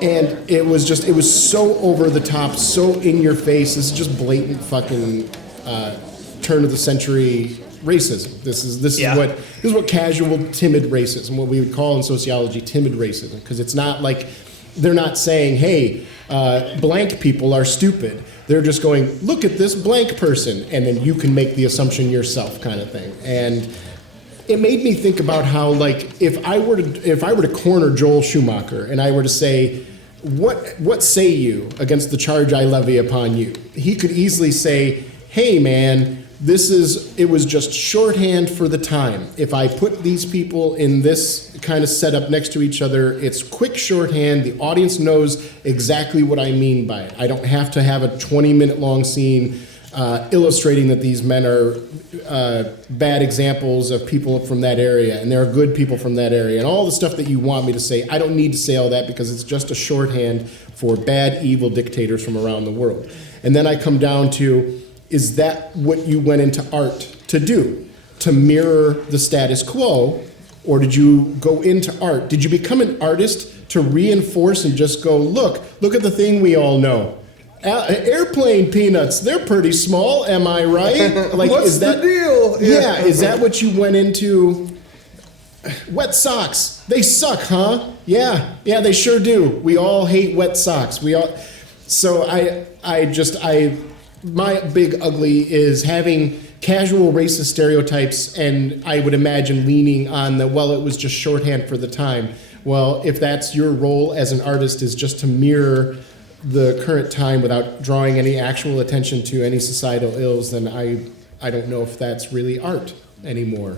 And it was so over the top, so in your face. This is just blatant fucking turn of the century racism. This is what casual, timid racism, what we would call in sociology timid racism, because it's not like they're not saying, hey, blank people are stupid. They're just going, look at this blank person, and then you can make the assumption yourself, kind of thing. And it made me think about how, like, if I were to corner Joel Schumacher and I were to say, what say you against the charge I levy upon you? He could easily say, hey man, it was just shorthand for the time. If I put these people in this kind of setup next to each other, it's quick shorthand. The audience knows exactly what I mean by it. I don't have to have a 20-minute long scene illustrating that these men are bad examples of people from that area, and there are good people from that area, and all the stuff that you want me to say. I don't need to say all that because it's just a shorthand for bad, evil dictators from around the world. And then I come down to, is that what you went into art to do? To mirror the status quo? Or did you go into art? Did you become an artist to reinforce and just go, look at the thing we all know? Airplane peanuts, they're pretty small, am I right? Like, What's the deal? Yeah, is that what you went into? Wet socks, they suck, huh? Yeah, they sure do. We all hate wet socks. So my big ugly is having casual racist stereotypes, and I would imagine leaning on it was just shorthand for the time. Well, if that's your role as an artist, is just to mirror the current time without drawing any actual attention to any societal ills, then I don't know if that's really art anymore.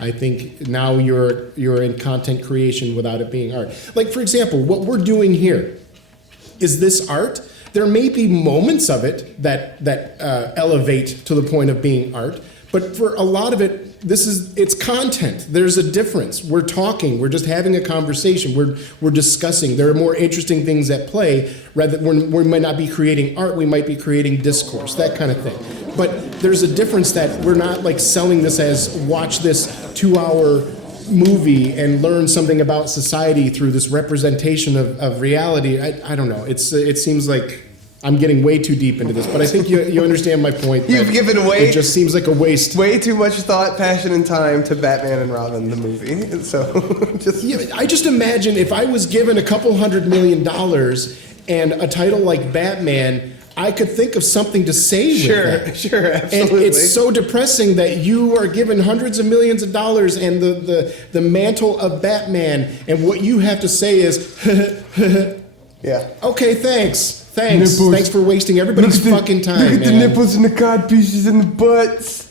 I think now you're in content creation without it being art. Like, for example, what we're doing here, is this art? There may be moments of it that elevate to the point of being art, but for a lot of it, it's content. There's a difference. We're talking. We're just having a conversation. We're discussing. There are more interesting things at play. Rather, we might not be creating art. We might be creating discourse, that kind of thing. But there's a difference that we're not like selling this as watch this 2-hour movie and learn something about society through this representation of reality. I don't know. It seems like I'm getting way too deep into this, but I think you understand my point. You've given away. It just seems like a waste. Way too much thought, passion, and time to Batman and Robin, the movie. So, I just imagine if I was given $200 million and a title like Batman, I could think of something to say with it. Sure, absolutely. And it's so depressing that you are given hundreds of millions of dollars and the mantle of Batman, and what you have to say is, yeah. Okay, thanks. Nipples. Thanks for wasting everybody's fucking time, Look at man. the nipples and the cod pieces and the butts.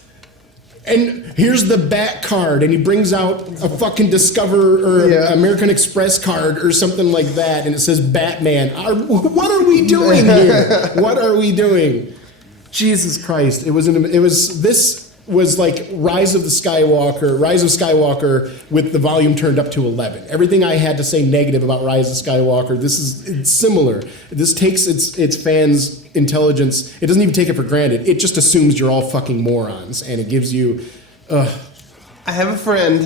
And here's the Bat card, and he brings out a fucking Discover or American Express card or something like that, and it says Batman. What are we doing here? What are we doing? Jesus Christ! This was like Rise of Skywalker with the volume turned up to 11. Everything I had to say negative about Rise of Skywalker, it's similar. This takes its fans' intelligence. It doesn't even take it for granted. It just assumes you're all fucking morons, and it gives you. I have a friend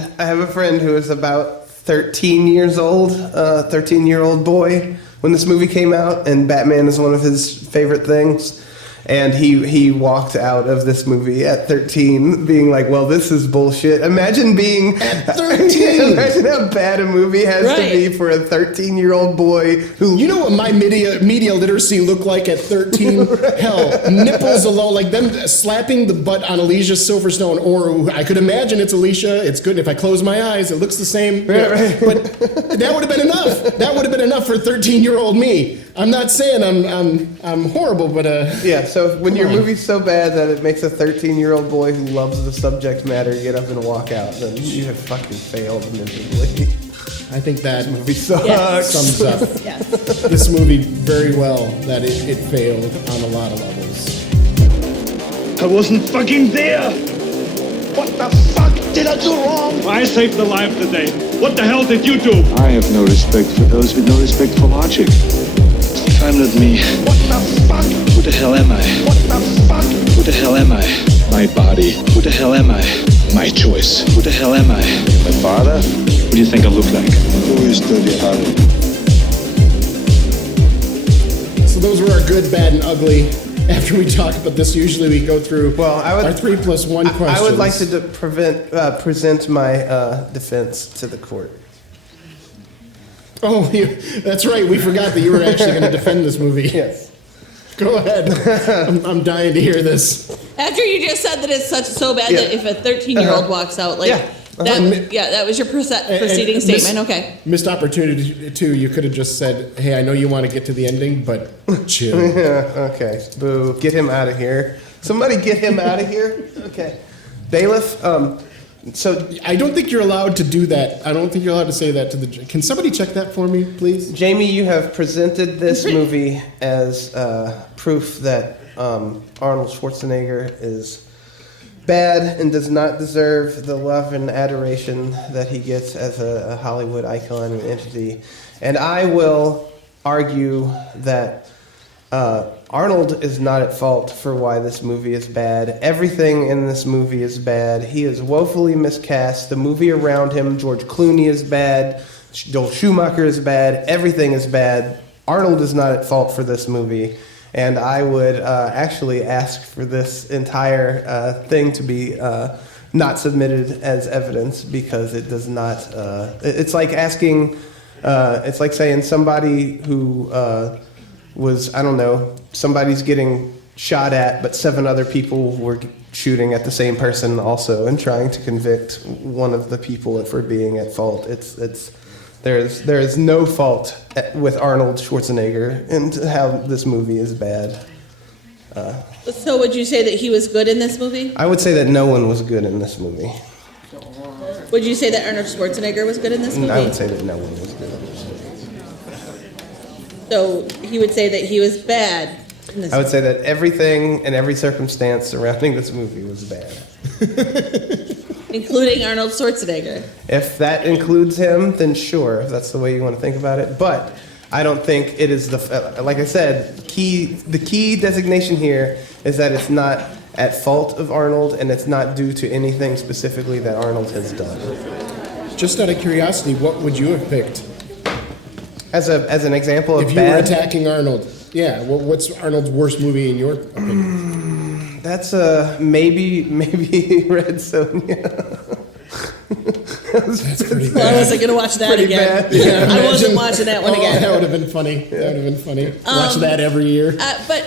who is about 13 years old, 13-year-old boy when this movie came out, and Batman is one of his favorite things. And he walked out of this movie at 13 being like, well, this is bullshit. Imagine being... At 13! Imagine how bad a movie has to be for a 13-year-old boy who... You know what my media literacy looked like at 13? Hell, nipples alone, like them slapping the butt on Alicia Silverstone, or I could imagine it's Alicia. It's good if I close my eyes. It looks the same. Right. But that would have been enough. That would have been enough for 13-year-old me. I'm not saying I'm horrible, but Yeah, so when your movie's so bad that it makes a 13-year-old boy who loves the subject matter get up and walk out, then you have fucking failed miserably. I think that Movie sucks. Yes. sums up Yes. this movie very well, that it failed on a lot of levels. I wasn't fucking there! What the fuck did I do wrong? I saved the life today. What the hell did you do? I have no respect for those with no respect for logic. If I'm not me, What the fuck? who the hell am I? What the fuck? Who the hell am I? My body. Who the hell am I? My choice. Who the hell am I? My father? What do you think I look like? Who is Dirty Harry? So those were our good, bad, and ugly. After we talk about this, usually we go through our 3+1 questions. I would like to present my defense to the court. Oh, that's right. We forgot that you were actually going to defend this movie. Yes. Go ahead. I'm dying to hear this. After you just said that it's so bad that if a 13-year-old walks out, like, that was your proceeding statement, okay. Missed opportunity, too. You could have just said, hey, I know you want to get to the ending, but chill. Yeah, okay. Boo. Get him out of here. Somebody get him out of here. Okay. Bailiff, so I don't think you're allowed to do that. I don't think you're allowed to say that to the... Can somebody check that for me, please? Jamie, you have presented this movie as proof that Arnold Schwarzenegger is bad and does not deserve the love and adoration that he gets as a Hollywood icon and entity. And I will argue that Arnold is not at fault for why this movie is bad. Everything in this movie is bad. He is woefully miscast. The movie around him, George Clooney is bad. Joel Schumacher is bad. Everything is bad. Arnold is not at fault for this movie. And I would actually ask for this entire thing to be not submitted as evidence because it does not. It's like asking. It's like saying somebody who was, I don't know, somebody's getting shot at, but 7 other people were shooting at the same person also, and trying to convict one of the people for being at fault. There is no fault with Arnold Schwarzenegger and how this movie is bad. So would you say that he was good in this movie? I would say that no one was good in this movie. Would you say that Arnold Schwarzenegger was good in this movie? I would say that no one was good in this movie. So he would say that he was bad in this I would say that everything and every circumstance surrounding this movie was bad. including Arnold Schwarzenegger. If that includes him, then sure, if that's the way you want to think about it. But I don't think it is like I said, the key designation here is that it's not at fault of Arnold, and it's not due to anything specifically that Arnold has done. Just out of curiosity, what would you have picked? As an example of If you bad, were attacking Arnold, yeah, what's Arnold's worst movie in your opinion? that's maybe Red Sonja. That's pretty Well, I bad. wasn't gonna watch that Pretty again. bad. Yeah, I wasn't imagine- watching that one again. That would have been funny. That would have been funny. Watch that every year. But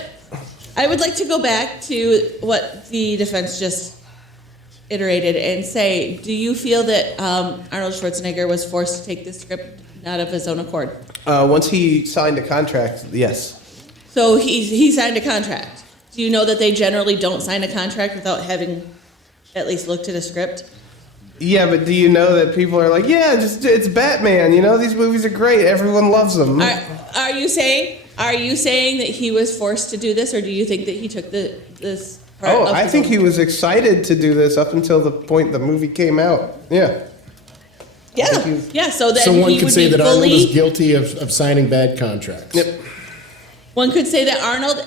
I would like to go back to what the defense just iterated and say, do you feel that Arnold Schwarzenegger was forced to take this script out of his own accord? Once he signed a contract, yes. So he signed a contract. Do you know that they generally don't sign a contract without having at least looked at a script? Yeah, but do you know that people are like, yeah, it's Batman, you know, these movies are great, everyone loves them. Are you saying that he was forced to do this, or do you think that he took this part of I his think own- he was excited to do this up until the point the movie came out. Yeah. Yeah, so then So one he could would say be that Arnold fully... is guilty of signing bad contracts. Yep. One could say that Arnold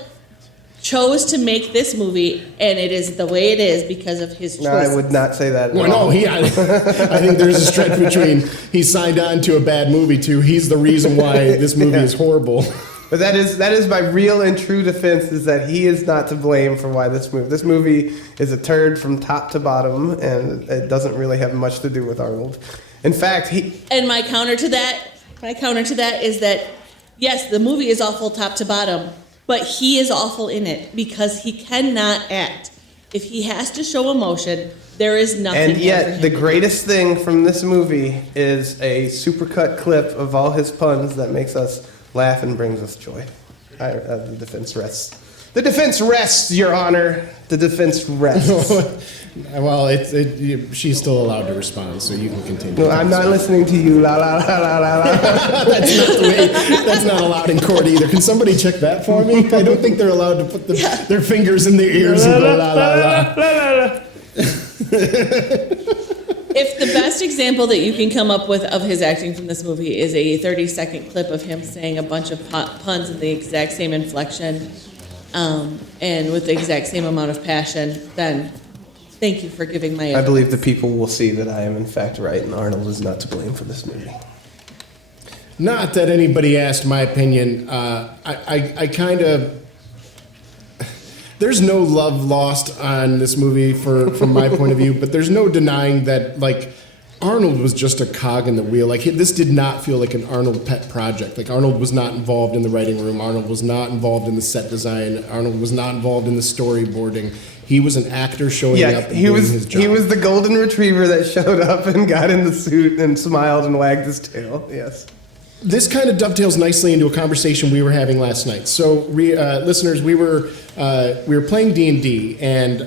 chose to make this movie, and it is the way it is because of his choice. No, I would not say that. Well, at all. no, I think there's a stretch between he signed on to a bad movie to he's the reason why this movie is horrible. But that is my real and true defense, is that he is not to blame for why this movie is a turd from top to bottom, and it doesn't really have much to do with Arnold. In fact, And my counter to that is that, yes, the movie is awful top to bottom, but he is awful in it because he cannot act. If he has to show emotion, there is nothing. And there for yet, him the to do. greatest thing from this movie is a supercut clip of all his puns that makes us laugh and brings us joy. The defense rests. The defense rests, Your Honor. The defense rests. Well, she's still allowed to respond, so you can continue. No, I'm not listening to you. La la la la la la. That's not the way. That's not allowed in court either. Can somebody check that for me? I don't think they're allowed to put their fingers in their ears and go la la la. If the best example that you can come up with of his acting from this movie is a 30-second clip of him saying a bunch of puns in the exact same inflection, and with the exact same amount of passion, then thank you for giving my I believe the people will see that I am in fact right, and Arnold is not to blame for this movie. Not that anybody asked my opinion. I kind of. There's no love lost on this movie from my point of view, but there's no denying that, like, Arnold was just a cog in the wheel. Like, this did not feel like an Arnold pet project. Like, Arnold was not involved in the writing room. Arnold was not involved in the set design. Arnold was not involved in the storyboarding. He was an actor showing up and doing his job. He was the golden retriever that showed up and got in the suit and smiled and wagged his tail. Yes. This kind of dovetails nicely into a conversation we were having last night. So, listeners, we were playing D&D, and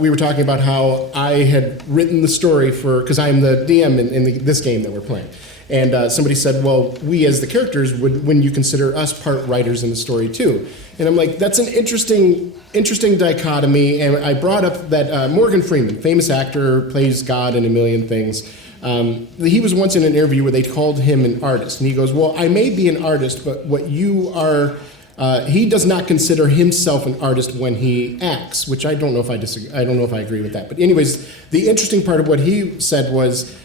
we were talking about how I had written the story because I am the DM in this game that we're playing. And somebody said, well, we as the characters, wouldn't you consider us part writers in the story too? And I'm like, that's an interesting dichotomy. And I brought up that Morgan Freeman, famous actor, plays God in a million things. He was once in an interview where they called him an artist, and he goes, well, I may be an artist, but what you are, he does not consider himself an artist when he acts, which I don't know if I disagree. I don't know if I agree with that. But anyways, the interesting part of what he said was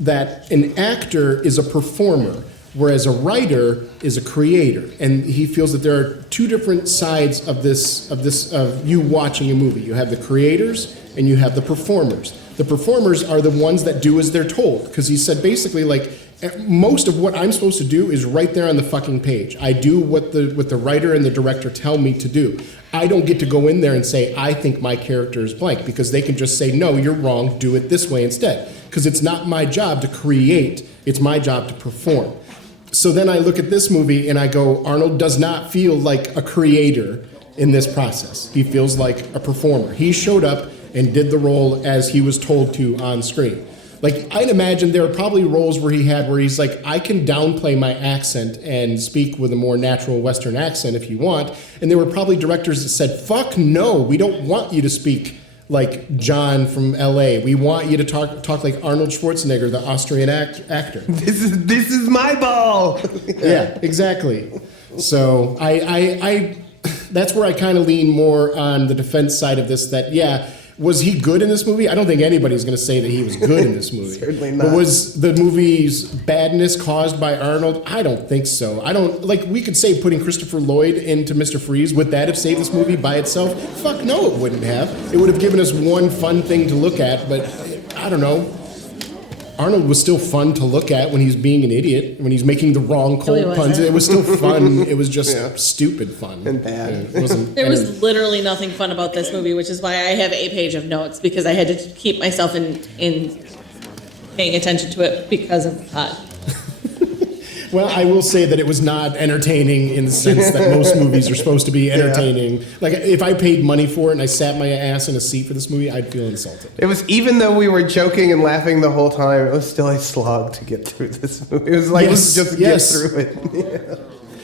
that an actor is a performer, whereas a writer is a creator. And he feels that there are two different sides of of you watching a movie. You have the creators and you have the performers. The performers are the ones that do as they're told, because he said basically, like, most of what I'm supposed to do is right there on the fucking page. I do what the writer and the director tell me to do. I don't get to go in there and say, I think my character is blank, because they can just say, no, you're wrong, do it this way instead. Because it's not my job to create, it's my job to perform. So then I look at this movie and I go, Arnold does not feel like a creator in this process. He feels like a performer. He showed up and did the role as he was told to on screen. Like, I'd imagine there are probably roles where he's like, I can downplay my accent and speak with a more natural Western accent if you want. And there were probably directors that said, fuck no, we don't want you to speak like John from LA. We want you to talk like Arnold Schwarzenegger, the Austrian actor. This is my ball. Yeah, exactly. So I that's where I kind of lean more on the defense side of this, that, yeah, was he good in this movie? I don't think anybody's going to say that he was good in this movie. Certainly not. But was the movie's badness caused by Arnold? I don't think so. We could say putting Christopher Lloyd into Mr. Freeze, would that have saved this movie by itself? Fuck no, it wouldn't have. It would have given us one fun thing to look at, but I don't know. Arnold was still fun to look at when he's being an idiot, when he's making the wrong cold puns. It was still fun. It was just stupid fun. And bad. There was literally nothing fun about this movie, which is why I have a page of notes, because I had to keep myself in paying attention to it because of that. Well, I will say that it was not entertaining in the sense that most movies are supposed to be entertaining. Yeah. Like, if I paid money for it and I sat my ass in a seat for this movie, I'd feel insulted. It was, even though we were joking and laughing the whole time, it was still a slog to get through this movie. It was like, let's just get through it. Yeah.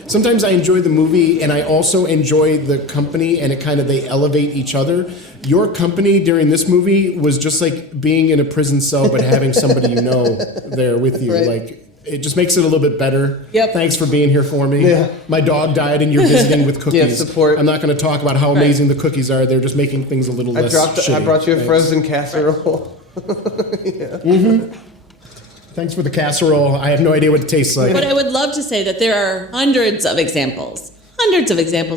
Sometimes I enjoy the movie, and I also enjoy the company, and they elevate each other. Your company during this movie was just like being in a prison cell, but having somebody you know there with you. Right. Like, it just makes it a little bit better. Yep. Thanks for being here for me. Yeah. My dog died and you're visiting with cookies. Support. I'm not going to talk about how amazing the cookies are. They're just making things a little less shitty. I brought you a frozen casserole. Yeah. Mm-hmm. Thanks for the casserole. I have no idea what it tastes like. But I would love to say that there are hundreds of examples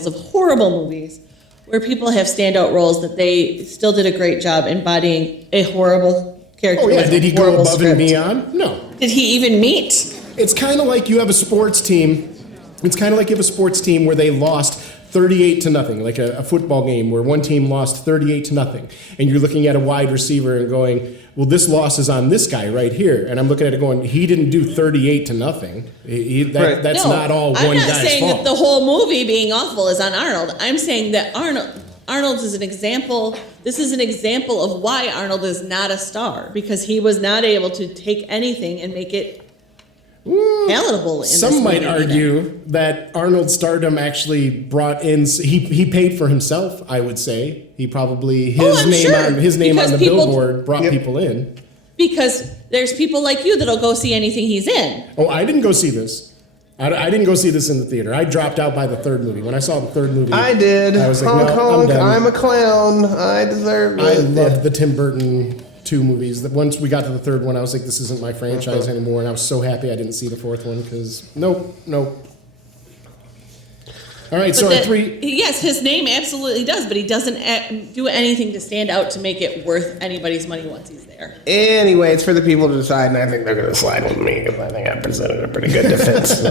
of horrible movies where people have standout roles that they still did a great job embodying a horrible character. Oh yeah, with did a he go horrible above script. and beyond? No. Did he even meet? It's kind of like you have a sports team. It's kind of like you have a sports team where they lost 38-0, like a football game where one team lost 38-0, and you're looking at a wide receiver and going, well, this loss is on this guy right here, and I'm looking at it going, he didn't do 38-0. That's not all I'm one not guy's saying fault. that the whole movie being awful is on Arnold. I'm saying that Arnold is an example. This is an example of why Arnold is not a star, because he was not able to take anything and make it palatable. Some might argue that Arnold's stardom actually brought in. He paid for himself. I would say he probably his name on the billboard brought people in. Because there's people like you that'll go see anything he's in. Oh, I didn't go see this. I didn't go see this in the theater. I dropped out by the third movie. When I saw the third movie, I did. I was like, honk, no, honk, I'm done. I'm a clown. I deserve it. I loved the Tim Burton 2 movies. That once we got to the third one, I was like, this isn't my franchise anymore, and I was so happy I didn't see the fourth one because nope. All right, so our three. Yes, his name absolutely does, but he doesn't do anything to stand out to make it worth anybody's money once he's there. Anyway, it's for the people to decide, and I think they're going to slide with me because I think I presented a pretty good defense. So.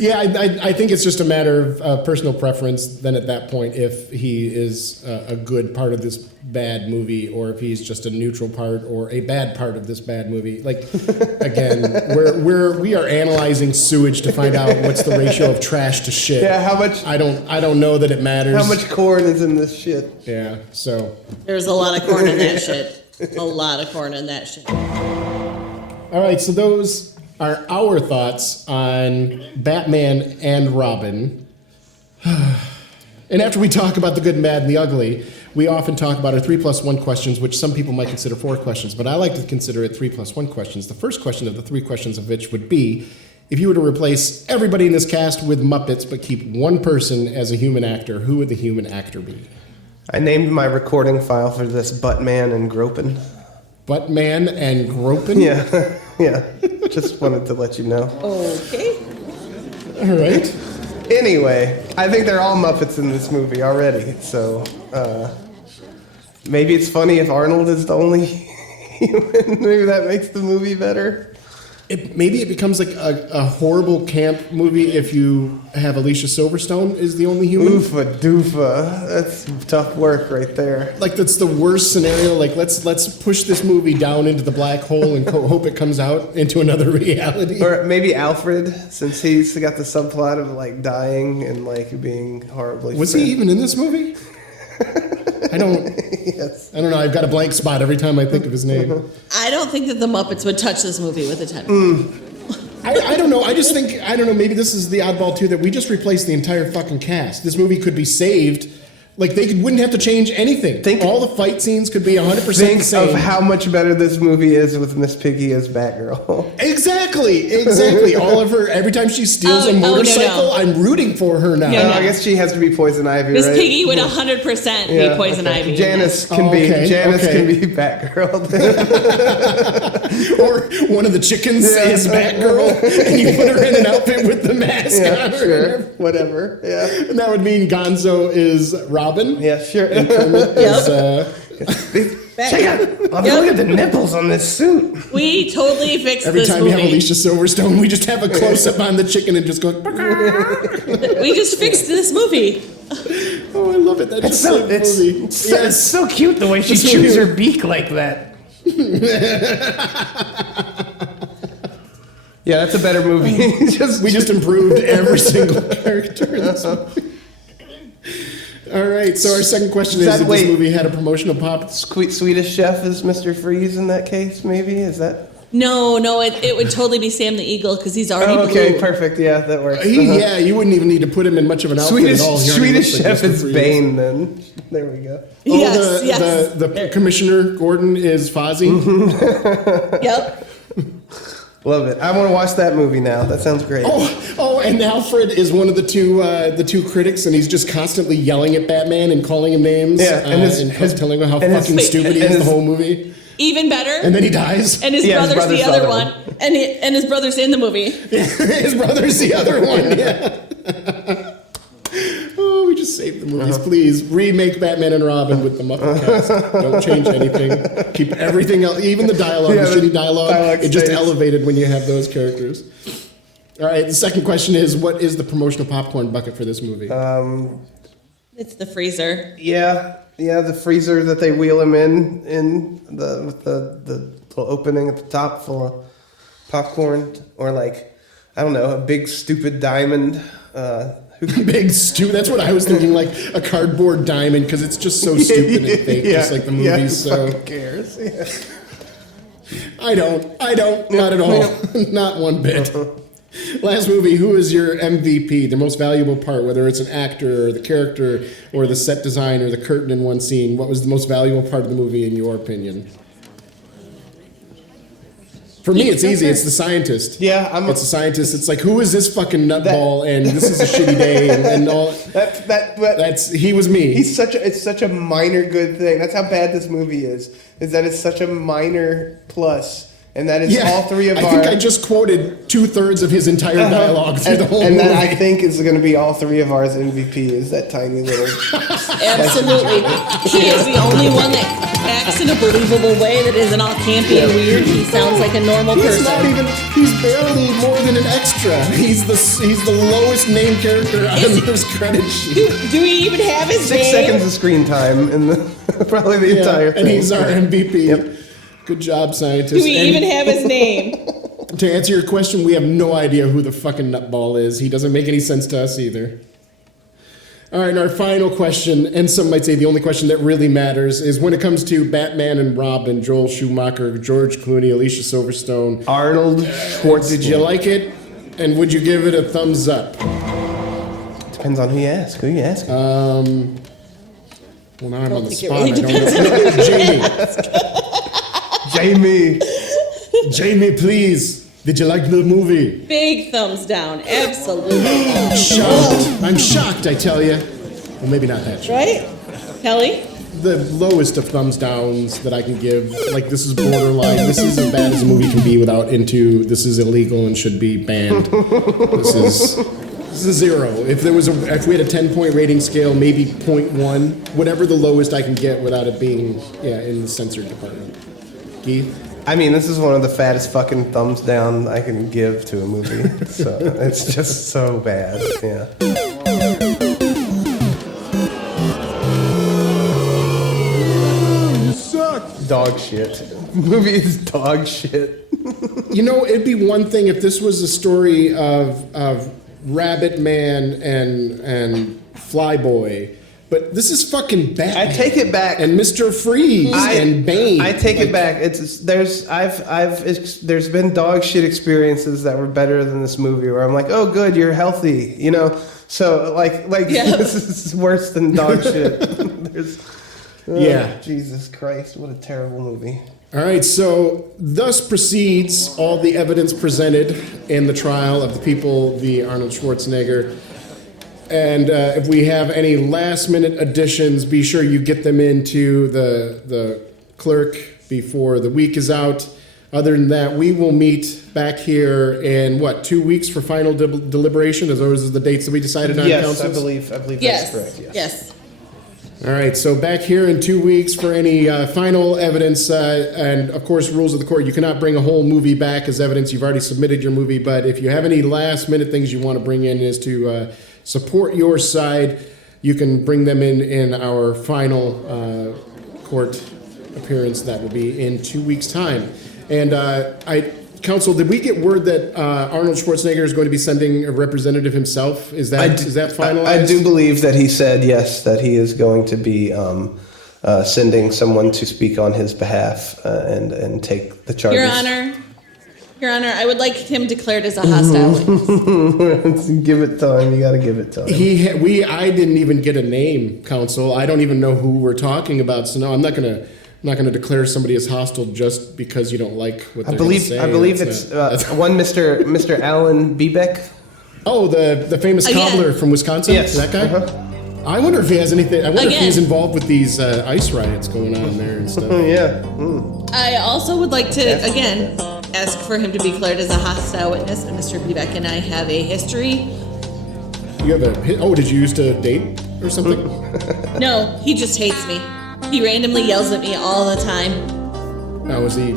Yeah, I think it's just a matter of personal preference. Then at that point, if he is a good part of this bad movie, or if he's just a neutral part or a bad part of this bad movie. Like, again, we are analyzing sewage to find out what's the ratio of trash to shit. Yeah, how much? I don't know that it matters. How much corn is in this shit? Yeah, so. There's a lot of corn in that shit. A lot of corn in that shit. All right, so those are our thoughts on Batman and Robin. And after we talk about the good, bad, and the ugly, we often talk about our 3+1 questions, which some people might consider 4 questions, but I like to consider it 3+1 questions. The first question of the 3 questions of which would be, if you were to replace everybody in this cast with Muppets but keep one person as a human actor, who would the human actor be? I named my recording file for this Buttman and Gropin. Buttman and Gropin? Yeah, yeah. Just wanted to let you know. Okay. All right. Anyway, I think they're all Muppets in this movie already, so maybe it's funny if Arnold is the only human. Maybe that makes the movie better. Maybe it becomes like a horrible camp movie if you have Alicia Silverstone is the only human. Oofa doofa. That's tough work right there. Like that's the worst scenario. Like let's push this movie down into the black hole and hope it comes out into another reality. Or maybe Alfred, since he's got the subplot of like dying and like being horribly. Was he even in this movie? I don't. Yes. I don't know. I've got a blank spot every time I think of his name. I don't think that the Muppets would touch this movie with a 10. I don't know. I just think, I don't know, maybe this is the oddball too, that we just replaced the entire fucking cast. This movie could be saved. Like, wouldn't have to change anything. All the fight scenes could be 100% the same. Think of how much better this movie is with Miss Piggy as Batgirl. Exactly. All of her, every time she steals a motorcycle, no. I'm rooting for her now. No. I guess she has to be Poison Ivy, Miss right? Piggy would 100% be Poison Ivy. Janice can be Batgirl. Or one of the chickens is Batgirl, and you put her in an outfit with the mask on her. Sure. Whatever. Yeah. And that would mean Gonzo is Robin. Yeah, sure. And Kermit is Check out. Look at the nipples on this suit. We totally fixed every this time movie. we have Alicia Silverstone, we just have a close-up on the chicken and just go. We just fixed this movie. Oh, I love it. That's so, movie. It's so cute the way she chews her beak like that. Yeah, that's a better movie. We just improved every single character in this movie. All right, so our second question is, if this movie had a promotional pop? Swedish Chef is Mr. Freeze in that case, maybe? Is that? No, it would totally be Sam the Eagle because he's already okay, blue. Perfect. Yeah, that works. Yeah, you wouldn't even need to put him in much of an outfit at all. Swedish Chef is Bane, then. There we go. Yes. The Commissioner Gordon is Fozzie. Yep. Love it. I want to watch that movie now. That sounds great. Oh, and Alfred is one of the two critics, and he's just constantly yelling at Batman and calling him names. Yeah, and telling him how fucking stupid he is the whole movie. Even better. And then he dies. And his brother's the other one. And his brother's in the movie. His brother's the other one, yeah. Oh, we just saved the movies. Please, remake Batman and Robin with the Muppet cast. Don't change anything. Keep everything else, even the dialogue, the shitty dialogue. It just elevated when you have those characters. All right, the second question is, what is the promotional popcorn bucket for this movie? It's the freezer. Yeah, the freezer that they wheel him in with the little opening at the top full of popcorn, or like, I don't know, a big stupid diamond. Big stupid. That's what I was thinking, like a cardboard diamond, because it's just so stupid and fake, just like the movies. Who So fucking cares? Yeah. I don't, not at all, not one bit. Last movie, who is your MVP, the most valuable part, whether it's an actor or the character or the set design or the curtain in one scene? What was the most valuable part of the movie in your opinion? For me, it's easy. It's the scientist. Yeah, it's the scientist. It's like, who is this fucking nutball? And this is a shitty day, and all. He was me. It's such a minor good thing. That's how bad this movie is that it's such a minor plus. And that is all three of our... I think I just quoted 2/3 of his entire dialogue through the whole movie. And that, I think, is going to be all three of ours MVP, is that tiny little... Absolutely. He is the only one that acts in a believable way that isn't all campy and weird. He sounds like a normal person. He's barely more than an extra. He's the lowest named character on this credit sheet. Do we even have his name? 6 seconds of screen time in probably the entire thing. And he's our MVP. Yep. Good job, scientist. Do we even have his name? To answer your question, we have no idea who the fucking nutball is. He doesn't make any sense to us either. All right, and our final question, and some might say the only question that really matters, is when it comes to Batman and Robin, Joel Schumacher, George Clooney, Alicia Silverstone, Arnold Schwarzenegger. Did you like it? And would you give it a thumbs up? Depends on who you ask. Well, now I'm on the spot. Really Jamie, please. Did you like the movie? Big thumbs down. Absolutely. Shocked. I'm shocked, I tell you. Well, maybe not that shocked. Right? Kelly? The lowest of thumbs downs that I can give. Like, this is borderline. This is as bad as a movie can be without this is illegal and should be banned. This is a 0. If we had a 10-point rating scale, maybe 0.1, whatever the lowest I can get without it being in the censored department. Keith? I mean, this is one of the fattest fucking thumbs down I can give to a movie. So it's just so bad. Yeah. You suck. Dog shit. The movie is dog shit. You know, it'd be one thing if this was a story of Rabbit Man and Flyboy. But this is fucking Batman. I take it back. And Mr. Freeze and Bane. I take it back. There's been dog shit experiences that were better than this movie where I'm like, oh good, you're healthy, you know. So this is worse than dog shit. Jesus Christ, what a terrible movie. All right, so thus proceeds all the evidence presented in the trial of the people, the Arnold Schwarzenegger. And if we have any last-minute additions, be sure you get them into the clerk before the week is out. Other than that, we will meet back here in, 2 weeks for final deliberation? As those are the dates that we decided on, Yes, councils? I believe that's correct, Yes. All right, so back here in 2 weeks for any final evidence, and of course, rules of the court. You cannot bring a whole movie back as evidence. You've already submitted your movie, but if you have any last-minute things you want to bring in as to support your side, you can bring them in our final court appearance. That will be in 2 weeks' time. And Counsel, did we get word that Arnold Schwarzenegger is going to be sending a representative himself? Is that finalized? I do believe that he said, yes, that he is going to be sending someone to speak on his behalf and take the charges. Your Honor, I would like him declared as a hostile witness. Give it time. You got to give it time. I didn't even get a name, Counsel. I don't even know who we're talking about. So no, I'm not going to declare somebody as hostile just because you don't like what they're going to say. I believe it's one Mr. Alan Bebeck. Oh, the famous cobbler from Wisconsin? Yes. That guy? Uh-huh. I wonder if he has anything. I wonder if he's involved with these ice riots going on there and stuff. Yeah. I also would like to, ask for him to be declared as a hostile witness. And Mr. Bebeck and I have a history. You have did you used to date or something? No, he just hates me. He randomly yells at me all the time. Now, was he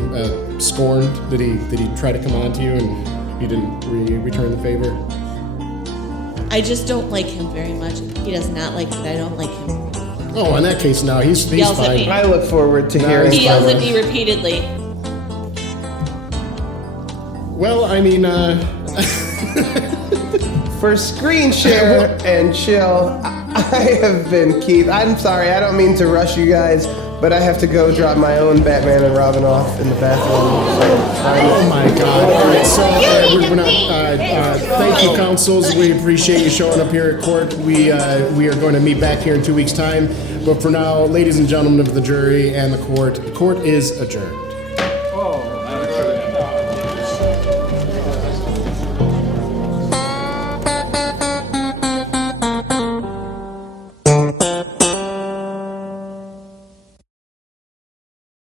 scorned? Did he try to come on to you and you didn't return the favor? I just don't like him very much. He does not like that I don't like him. Oh, in that case, no, he's Yells at fine. me. I look forward to hearing He yells from at him. me repeatedly. Well, I mean, For Screenshare and Chill, I have been Keith. I'm sorry, I don't mean to rush you guys, but I have to go drop my own Batman and Robin off in the bathroom. oh my God! All right, so thank you, councils. We appreciate you showing up here at court. We are going to meet back here in 2 weeks' time. But for now, ladies and gentlemen of the jury and the court is adjourned.